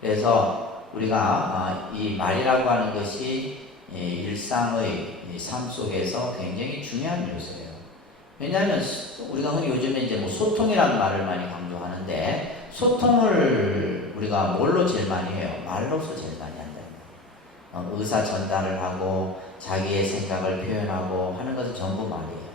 그래서 우리가 이 말이라고 하는 것이 일상의 삶 속에서 굉장히 중요한 요소예요. 왜냐하면 우리가 흔히 요즘에 이제 뭐 소통이라는 말을 많이 강조하는데 소통을 우리가 뭘로 제일 많이 해요? 말로서 제일 많이 한다. 의사 전달을 하고 자기의 생각을 표현하고 하는 것은 전부 말이에요.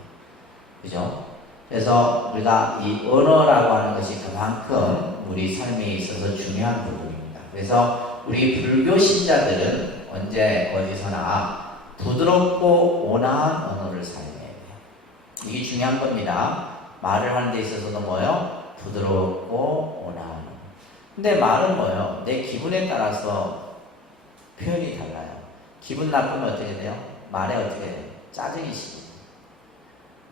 그죠? 그래서 우리가 이 언어라고 하는 것이 그만큼 우리 삶에 있어서 중요한 부분입니다. 그래서 우리 불교 신자들은 언제 어디서나 부드럽고 온화한 언어를 사용해야 돼요. 이게 중요한 겁니다. 말을 하는 데 있어서도 뭐예요? 부드럽고 온화한. 근데 말은 뭐예요? 내 기분에 따라서 표현이 달라요. 기분 나쁘면 어떻게 돼요? 말에 어떻게 돼요? 짜증이 시죠.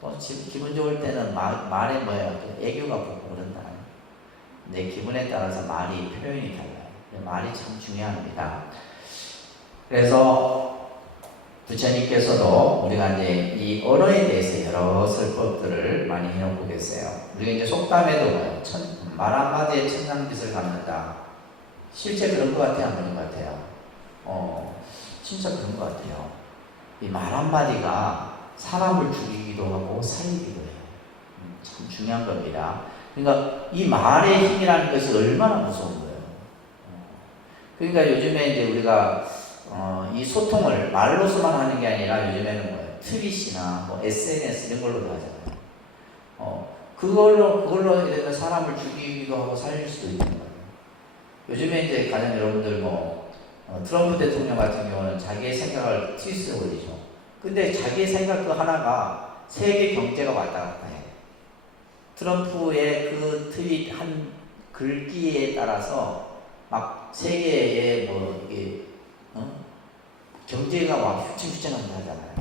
또 기분 좋을 때는 말에 뭐예요? 애교가 붙고 그런다. 내 기분에 따라서 말이 표현이 달라요. 말이 참 중요합니다. 그래서 부처님께서도 우리가 이제 이 언어에 대해서 여러 설법들을 많이 해놓고 계세요. 우리가 이제 속담에도 뭐예요? 말 한마디에 천상빚을 갚는다. 실제 그런 것 같아요? 안 그런 것 같아요? 진짜 그런 것 같아요. 이 말 한마디가 사람을 죽이기도 하고 살리기도 해요. 참 중요한 겁니다. 그러니까 이 말의 힘이라는 것이 얼마나 무서운 거예요. 그러니까 요즘에 이제 우리가 이 소통을 말로서만 하는 게 아니라 요즘에는 뭐예요? 트윗이나 뭐 SNS 이런 걸로도 하잖아요. 그걸로 사람을 죽이기도 하고 살릴 수도 있는 거예요. 요즘에 이제 가장 여러분들 트럼프 대통령 같은 경우는 자기의 생각을 트윗에 올리죠. 근데 자기의 생각 그 하나가 세계 경제가 왔다 갔다 해요. 트럼프의 그 트윗 한 글귀에 따라서 막 세계에 이게 경제가 막 휘청휘청한다 하잖아요.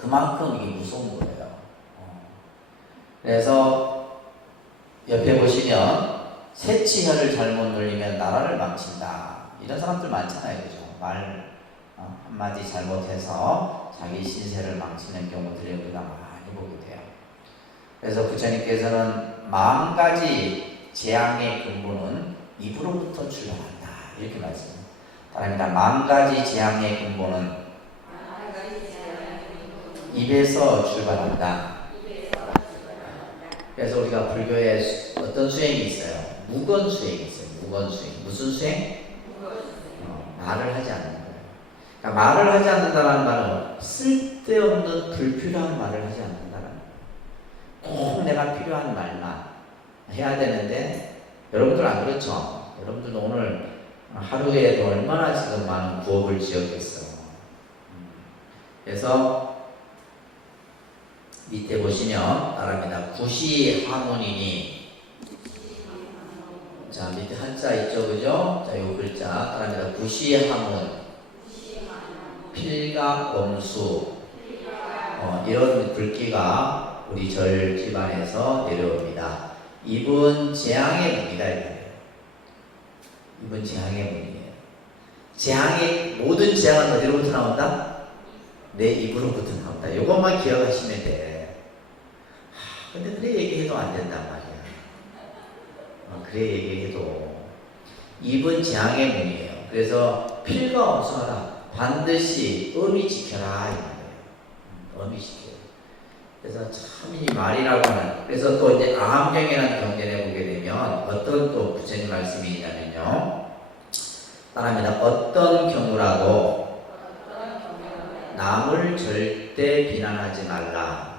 그만큼 이게 무서운 거예요. 그래서 옆에 보시면 새치혀를 잘못 놀리면 나라를 망친다. 이런 사람들 많잖아요. 그죠? 말 한마디 잘못해서 자기 신세를 망치는 경우들이 우리가 많이 해보게 돼요. 그래서 부처님께서는 40가지 재앙의 근본은 입으로부터 출발한다 이렇게 말씀합니다. 따릅니다. 40가지 재앙의 근본은 입에서 출발한다. 그래서 우리가 불교에 어떤 수행이 있어요? 무건 수행이 있어요. 무건 수행. 무슨 수행? 말을 하지 않는 거예요. 그러니까 말을 하지 않는다는 말은 쓸데없는 불필요한 말을 하지 않는다는 거예요. 꼭 내가 필요한 말만 해야 되는데 여러분들 안 그렇죠? 여러분들도 오늘 하루에도 얼마나 지금 많은 부업을 지었겠어. 그래서 밑에 보시면 따라합니다. 구시하문이니. 자, 밑에 한자 있죠, 그죠? 자, 요 글자 따라합니다. 구시하문, 필각엄수. 이런 글귀가 우리 절 집안에서 내려옵니다. 이분 재앙의 문이다. 이분 재앙의 문이에요. 재앙의 모든 재앙은 어디로부터 나온다? 내 입으로부터 나온다. 이것만 기억하시면 돼. 근데 그래 얘기해도 안 된단 말이야. 그래 얘기해도 입은 재앙의 문이에요. 그래서 필가 엄수하라. 반드시 엄히 지켜라 이 말이에요. 엄히 지켜요. 그래서 참 이 말이라고 하는. 그래서 또 이제 아함경이라는 경전에 보게 되면 어떤 또 부처님 말씀이 있냐면요. 따라합니다. 어떤 경우라도 남을 절대 비난하지 말라.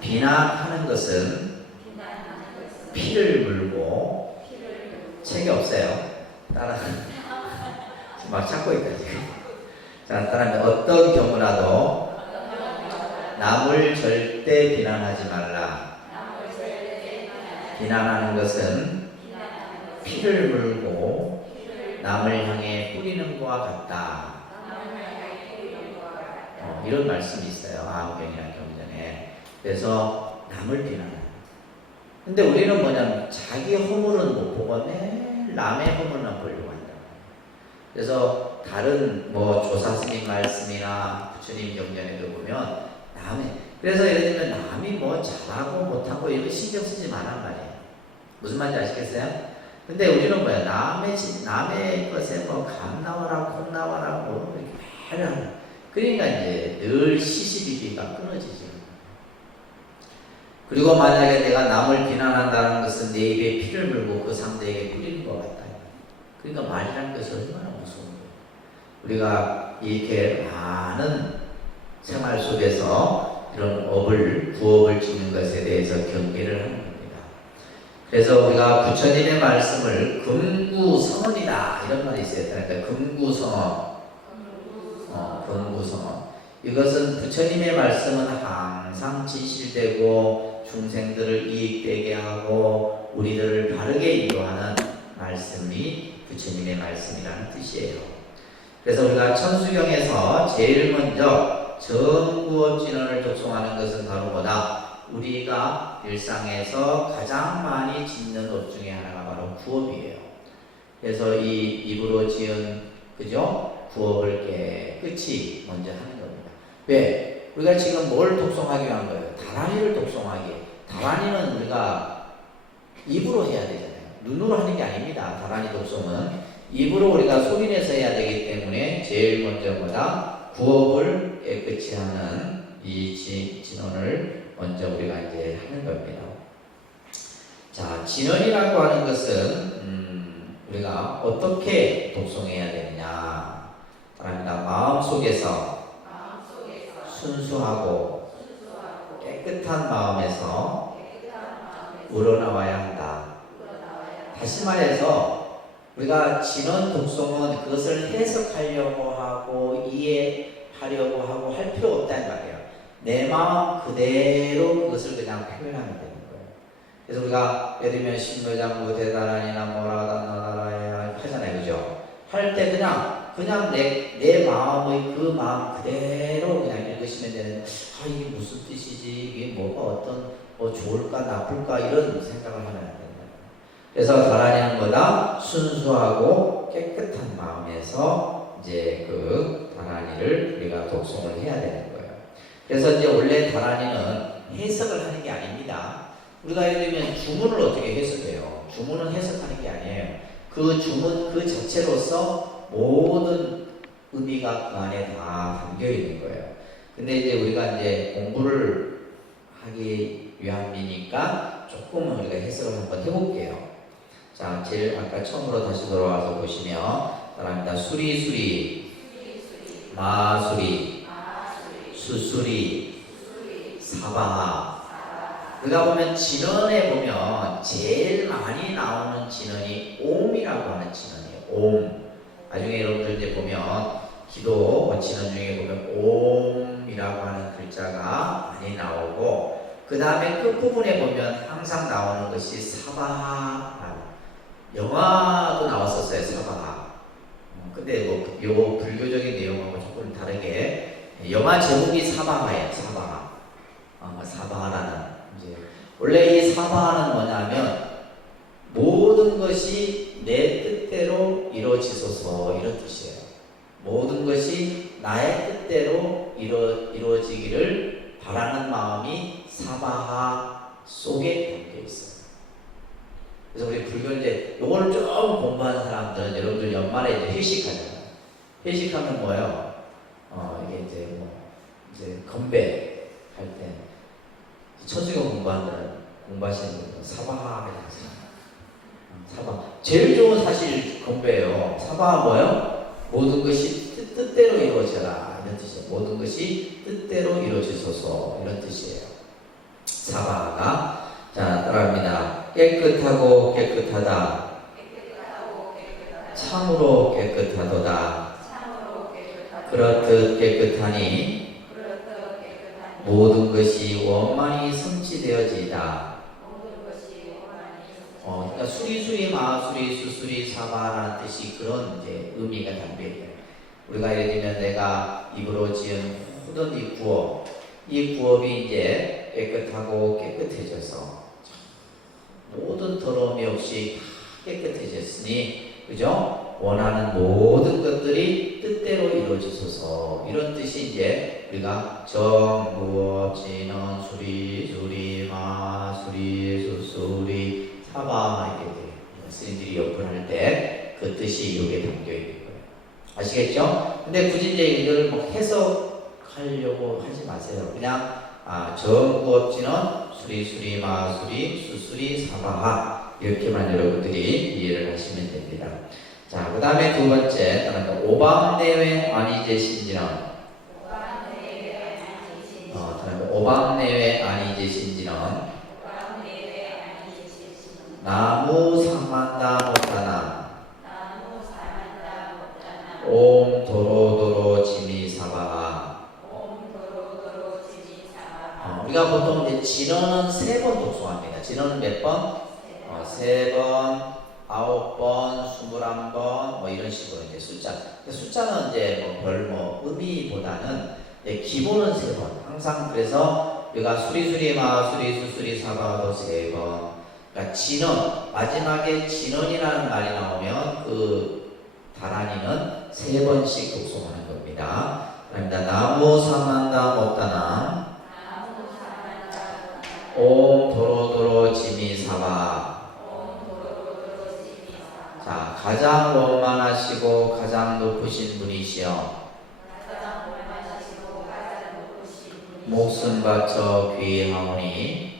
비난하는 것은 피를 물고 책이 없어요. 따라 막 찾고 있다 지금. 자, 따라하면 어떤 경우라도 남을 절대 비난하지 말라. 비난하는 것은 피를 물고 남을 향해 뿌리는 것과 같다. 이런 말씀이 있어요. 아함경이라는 경전에. 그래서 남을 비난한다. 근데 우리는 뭐냐면 자기 허물은 못 보고 매일 남의 허물만 보려고 한다. 그래서 다른 뭐 조사스님 말씀이나 부처님 경전에도 보면 그래서 예를 들면 남이 뭐 잘하고 못하고 이런 신경 쓰지 말란 말이에요. 무슨 말인지 아시겠어요? 근데 우리는 뭐야? 남의 것에 뭐 감 나와라, 콩 나와라, 뭐 이렇게 매일 그러니까 이제 늘 시시비비가 끊어지죠. 그리고 만약에 내가 남을 비난한다는 것은 내 입에 피를 물고 그 상대에게 뿌리는 것 같다. 그러니까 말이라는 것이 얼마나 무서운 거예요. 우리가 이렇게 많은 생활 속에서 이런 부업을 짓는 것에 대해서 경계를 하는 겁니다. 그래서 우리가 부처님의 말씀을 금구성언이다 이런 말이 있어요. 그러니까 금구성언. 금구성언. 이것은 부처님의 말씀은 항상 진실되고 중생들을 이익되게 하고 우리들을 바르게 인도하는 말씀이 부처님의 말씀이라는 뜻이에요. 그래서 우리가 천수경에서 제일 먼저 정구업진언을 독송하는 것은 바로 뭐다? 우리가 일상에서 가장 많이 짓는 업 중에 하나가 바로 구업이에요. 그래서 이 입으로 지은 그죠? 구업을 깨끗이 먼저 하는 겁니다. 왜? 우리가 지금 뭘 독송하기 위한 거예요? 다란이를 독송하기. 다란이는 우리가 입으로 해야 되잖아요. 눈으로 하는 게 아닙니다. 다란이 독송은 입으로 우리가 소리내서 해야 되기 때문에 제일 먼저 뭐다? 구업을 깨끗이 하는 이 진언을 먼저 우리가 이제 하는 겁니다. 자, 진언이라고 하는 것은 우리가 어떻게 독송해야 되느냐? 따라합니다. 마음속에서 순수하고 깨끗한 마음에서 우러나와야 한다. 다시 말해서 우리가 진언 독송은 그것을 해석하려고 하고 이해하려고 하고 할 필요 없다는 말이에요. 내 마음 그대로 그것을 그냥 표현하면 되는 거예요. 그래서 우리가 예를 들면 신도장구 대단하니나 뭐라다나다라야 하잖아요. 그죠? 할 때 그냥 내 마음의 그 마음 그대로 그냥 읽으시면 되는데 이게 무슨 뜻이지? 이게 뭐가 어떤 좋을까 나쁠까 이런 생각을 하면 안 된다. 그래서 다란이는 뭐다? 순수하고 깨끗한 마음에서 이제 그 다란이를 우리가 독송을 해야 되는 거예요. 그래서 이제 원래 다란이는 해석을 하는 게 아닙니다. 우리가 예를 들면 주문을 어떻게 해석해요? 주문은 해석하는 게 아니에요. 그 주문 그 자체로서 모든 의미가 그 안에 다 담겨 있는 거예요. 근데 이제 우리가 이제 공부를 하기 위함이니까 조금은 우리가 해석을 한번 해볼게요. 자, 제일 아까 처음으로 다시 돌아와서 보시면 따라합니다. 수리수리, 마수리, 수수리, 사바하. 우리가 보면 진언에 보면 제일 많이 나오는 진언이 옴이라고 하는 진언이에요. 옴. 나중에 여러분들 이제 보면 기도 진언 중에 보면 옴이라고 하는 글자가 많이 나오고, 그 다음에 끝부분에 보면 항상 나오는 것이 사바하. 영화도 나왔었어요, 사바하. 근데 뭐 요 불교적인 내용하고 조금 다르게 영화 제목이 사바하예요, 사바하. 사바하라는 이제 원래 이 사바하는 뭐냐면 모든 것이 내 뜻대로 이루어지소서 이런 뜻이에요. 모든 것이 나의 뜻대로 이루어지기를 바라는 마음이 사바하 속에 담겨 있어요. 그래서 우리 불교 이제 요거를 좀 공부하는 사람들은 여러분들 연말에 이제 회식하잖아요. 회식하면 뭐예요? 이게 이제 이제 건배 할 때 천주교 공부하시는 분들은 사바하를 하세요. 사바. 제일 좋은 사실 건배예요. 사바하 뭐예요? 모든 것이 뜻대로 이루어져라 이런 뜻이에요. 모든 것이 뜻대로 이루어지소서 이런 뜻이에요. 사바하가 자 따라합니다. 깨끗하고 깨끗하다. 참으로 깨끗하도다. 그렇듯 깨끗하니 모든 것이 원만히 성취되어지이다. 그러니까 수리수리 마수리 수수리 사바라는 뜻이 그런 이제 의미가 담겨 있어요. 우리가 예를 들면 내가 입으로 지은 모든 이 구업이 이제 깨끗하고 깨끗해져서 모든 더러움이 없이 깨끗해졌으니, 그죠? 원하는 모든 것들이 뜻대로 이루어지소서 이런 뜻이 이제 우리가 정구업 진언 수리 수리 마수리 수수리 사바 이렇게 스님들이 옆을 때 그 뜻이 여기에 담겨 있는 거예요. 아시겠죠? 근데 굳이 이제 이걸 뭐 해석하려고 하지 마세요. 그냥 정구업 진언 수리 수리 마수리 수수리 사바하 이렇게만 여러분들이 이해를 하시면 됩니다. 자, 그 다음에 두 번째 오방내외 아니제 신진언. 오방내외 아니제 신진언. 나무 상만다 못하나 옴 도로도로 지미 사바하. 우리가 보통 이제 진언은 3번 독송합니다. 진언은 몇 번? 3번, 9번, 21번 뭐 이런 식으로 이제 숫자는 이제 별 의미보다는 기본은 3번. 항상 그래서 우리가 수리수리 마수리 수수리 사바도 3번. 그러니까 진언, 마지막에 진언이라는 말이 나오면 그 다란이는 3번씩 독송하는 겁니다. 그럽니다. 나무 사만다 못다나 옴 도로도로 지미 사바. 자, 가장 원만하시고 가장 높으신 분이시여 목숨 바쳐 귀하오니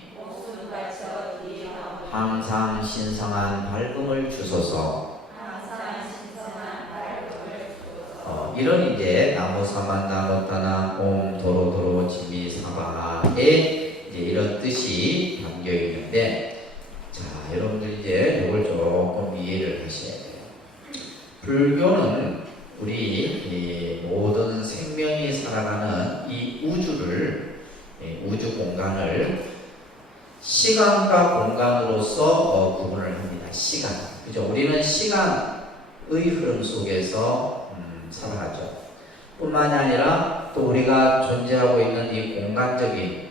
항상 신성한 밝음을 주소서. 이런 이제 나무 사만다 못다나 옴 도로도로 지미 사바에 이제 이런 뜻이 담겨 있는데, 자, 여러분들 이제 이걸 조금 이해를 하셔야 돼요. 불교는 우리 이 모든 생명이 살아가는 이 우주를, 우주 공간을 시간과 공간으로서 구분을 합니다. 시간. 그죠? 우리는 시간의 흐름 속에서 살아가죠. 뿐만이 아니라 또 우리가 존재하고 있는 이 공간적인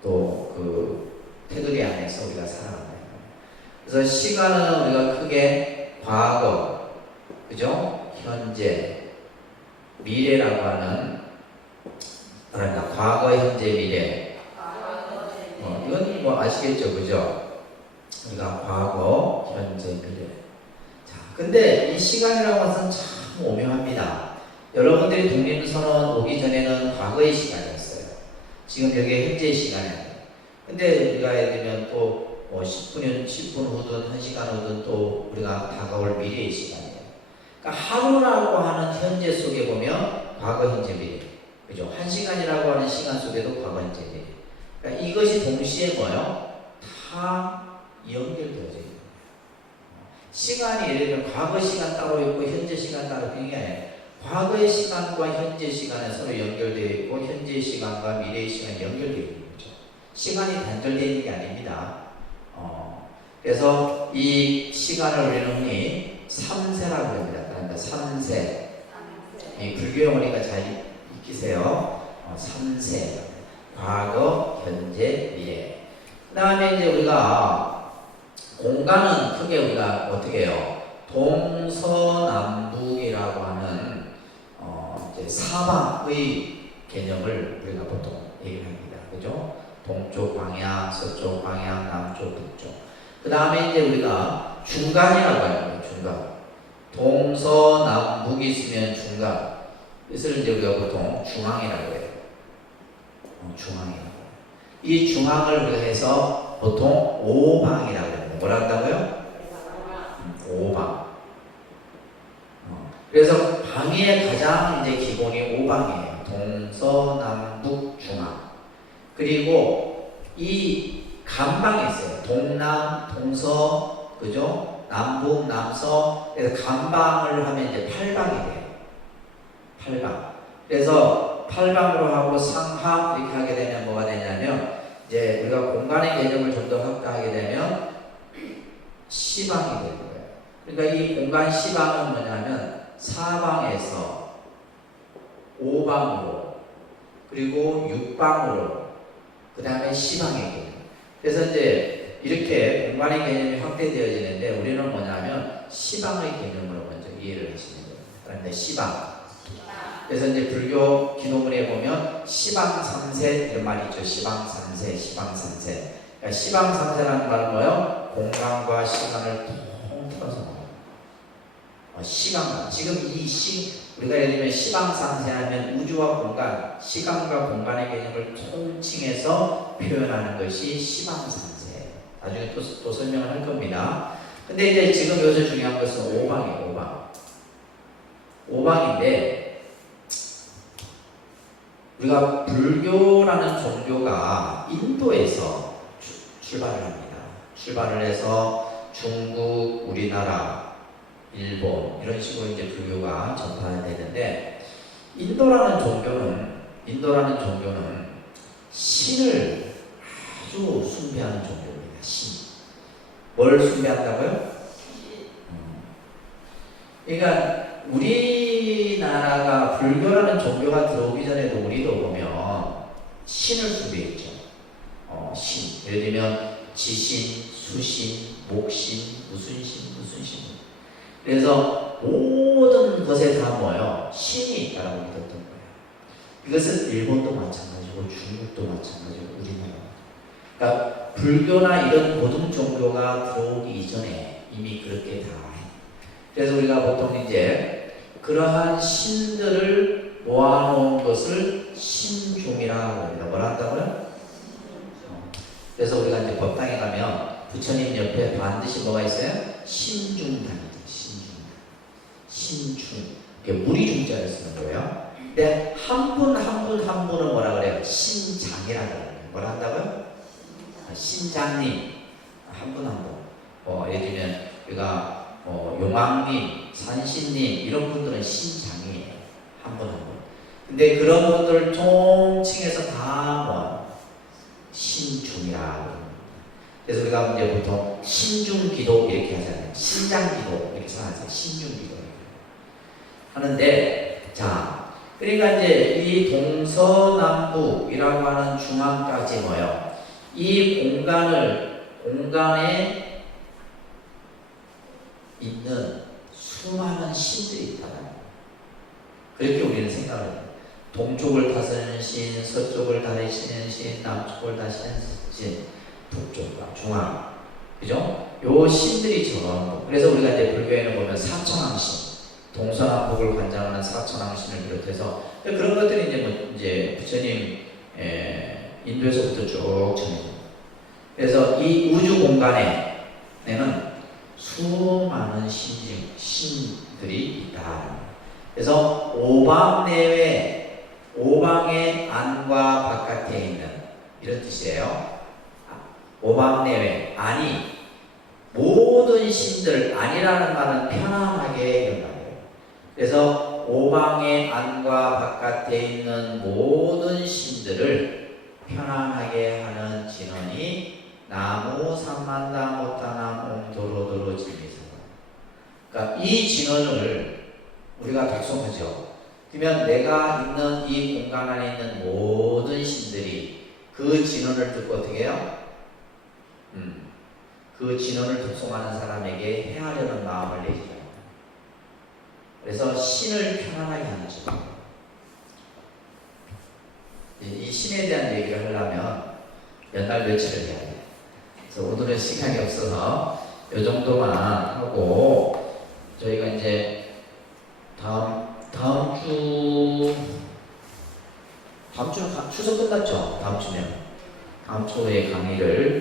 또 그 테두리 안에서 우리가 살아간다. 그래서 시간은 우리가 크게 과거, 그죠? 현재, 미래라고 하는 그러니까 과거, 현재, 미래. 이건 뭐 아시겠죠, 그죠? 우리가 과거, 현재, 미래. 자, 근데 이 시간이라고 해서는 참 오묘합니다. 여러분들이 독립선언 오기 전에는 과거의 시간이었어요. 지금 여기 현재 시간이에요. 근데 우리가 예를 들면 또 10분 후든 1시간 후든 또 우리가 다가올 미래의 시간이에요. 그러니까 하루라고 하는 현재 속에 보면 과거, 현재, 미래. 그죠? 1시간이라고 하는 시간 속에도 과거, 현재, 미래. 그러니까 이것이 동시에 뭐요? 다 연결되어져 있는 거예요. 시간이 예를 들면 과거 시간 따로 있고 현재 시간 따로 있는 게 아니에요. 과거의 시간과 현재 시간은 서로 연결되어 있고 현재 시간과 미래의 시간이 연결되어 있는 거죠. 시간이 단절되어 있는 게 아닙니다. 그래서 이 시간을 우리는 흔히 3세라고 합니다. 그러니까 3세. 이 불교 용어니까 잘 익히세요. 3세. 과거, 현재, 미래. 그 다음에 이제 우리가 공간은 크게 우리가 어떻게 해요? 동서남북이라고 하는 이제 사방의 개념을 우리가 보통 얘기합니다. 그죠? 동쪽 방향, 서쪽 방향, 남쪽, 북쪽. 그 다음에 이제 우리가 중간이라고 해요. 중간. 동서남북이 있으면 중간. 그것을 이제 우리가 보통 중앙이라고 해요. 중앙이라고 해요. 이 중앙을 우리가 해서 보통 오방이라고 합니다. 뭐라 한다고요? 오방. 그래서 방의 가장 이제 기본이 오방이에요. 동서남북 중앙. 그리고 이 간방이 있어요. 동남, 동서, 그죠? 남북, 남서. 그래서 간방을 하면 이제 8방이 돼요. 8방. 그래서 8방으로 하고 상하 이렇게 하게 되면 뭐가 되냐면 이제 우리가 공간의 개념을 좀 더 확대하게 되면 시방이 되는 거예요. 그러니까 이 공간 시방은 뭐냐면 사방에서 5방으로 그리고 6방으로 그 다음에 시방의 개념. 그래서 이제 이렇게 공간의 개념이 확대되어지는데 우리는 뭐냐면 시방의 개념으로 먼저 이해를 하시는 거예요. 그런데 시방. 그래서 이제 불교 기도문에 보면 시방삼세 이런 말이 있죠. 시방삼세, 시방삼세. 그러니까 시방삼세라는 말은 뭐예요? 공간과 시간을 통틀어서 시간. 지금 우리가 예를 들면 시방삼세하면 우주와 공간, 시간과 공간의 개념을 통칭해서 표현하는 것이 시방삼세. 나중에 또 설명을 할 겁니다. 근데 이제 지금 여기서 중요한 것은 오방이에요. 오방인데 우리가 불교라는 종교가 인도에서 출발을 합니다. 출발을 해서 중국, 우리나라, 일본 이런 식으로 이제 불교가 전파되는데 인도라는 종교는 신을 아주 숭배하는 종교입니다. 신. 뭘 숭배한다고요? 그러니까 우리나라가 불교라는 종교가 들어오기 전에도 우리도 보면 신을 숭배했죠. 신. 예를 들면 지신, 수신, 목신, 무슨 신. 그래서 모든 것에 다 뭐예요? 신이 있다라고 믿었던 거예요. 이것은 일본도 마찬가지고 중국도 마찬가지고 우리나라. 그러니까 불교나 이런 고등 종교가 들어오기 이전에 이미 그렇게 다 해요. 그래서 우리가 보통 이제 그러한 신들을 모아놓은 것을 신중이라고 합니다. 뭐라 한다고요? 그래서 우리가 이제 법당에 가면 부처님 옆에 반드시 뭐가 있어요? 신중당이죠. 신중. 이게 무리 중자를 쓰는 거예요. 근데 한 분은 뭐라 그래요? 신장이라고 해요. 뭐라 한다고요? 신장님. 한 분. 예를 들면 우리가 용왕님, 산신님 이런 분들은 신장이에요. 한 분. 근데 그런 분들을 통칭해서 다 신중이라고 합니다. 그래서 우리가 이제 보통 신중기도 이렇게 하잖아요. 신장기도 이렇게 생각하세요. 신중기도 하는데, 자, 그러니까 이제 이 동서남북이라고 하는 중앙까지 뭐요? 이 공간에 있는 수많은 신들이 있다는 거예요. 그렇게 우리는 생각을 해요. 동쪽을 다스리는 신, 서쪽을 다스리는 신, 남쪽을 다스리는 신, 북쪽과 중앙, 그죠? 요 신들이 전부. 그래서 우리가 이제 불교에는 보면 사천왕신, 동서남북을 관장하는 사천왕신을 비롯해서 그런 것들이 이제 이제 부처님 인도에서부터 쭉 전해집니다. 그래서 이 우주 공간에는 수많은 신들이 있다. 그래서 오방 내외, 오방의 안과 바깥에 있는 이런 뜻이에요. 오방 내외, 안이 모든 신들, 안이라는 말은 편안하게 이런 말이에요. 그래서 오방의 안과 바깥에 있는 모든 신들을 편안하게 하는 진언이 나무 삼만다 못다나 옴도로도로 진미사. 그러니까 이 진언을 우리가 독송하죠. 그러면 내가 있는 이 공간 안에 있는 모든 신들이 그 진언을 듣고 어떻게 해요? 그 진언을 독송하는 사람에게 해하려는 마음을 내지 않아요. 그래서 신을 편안하게 하는 것. 이 신에 대한 얘기를 하려면 몇 날 며칠을 해야 돼요. 그래서 오늘은 시간이 없어서 이 정도만 하고 저희가 이제 다음 주는 추석 끝났죠? 다음 주에 강의를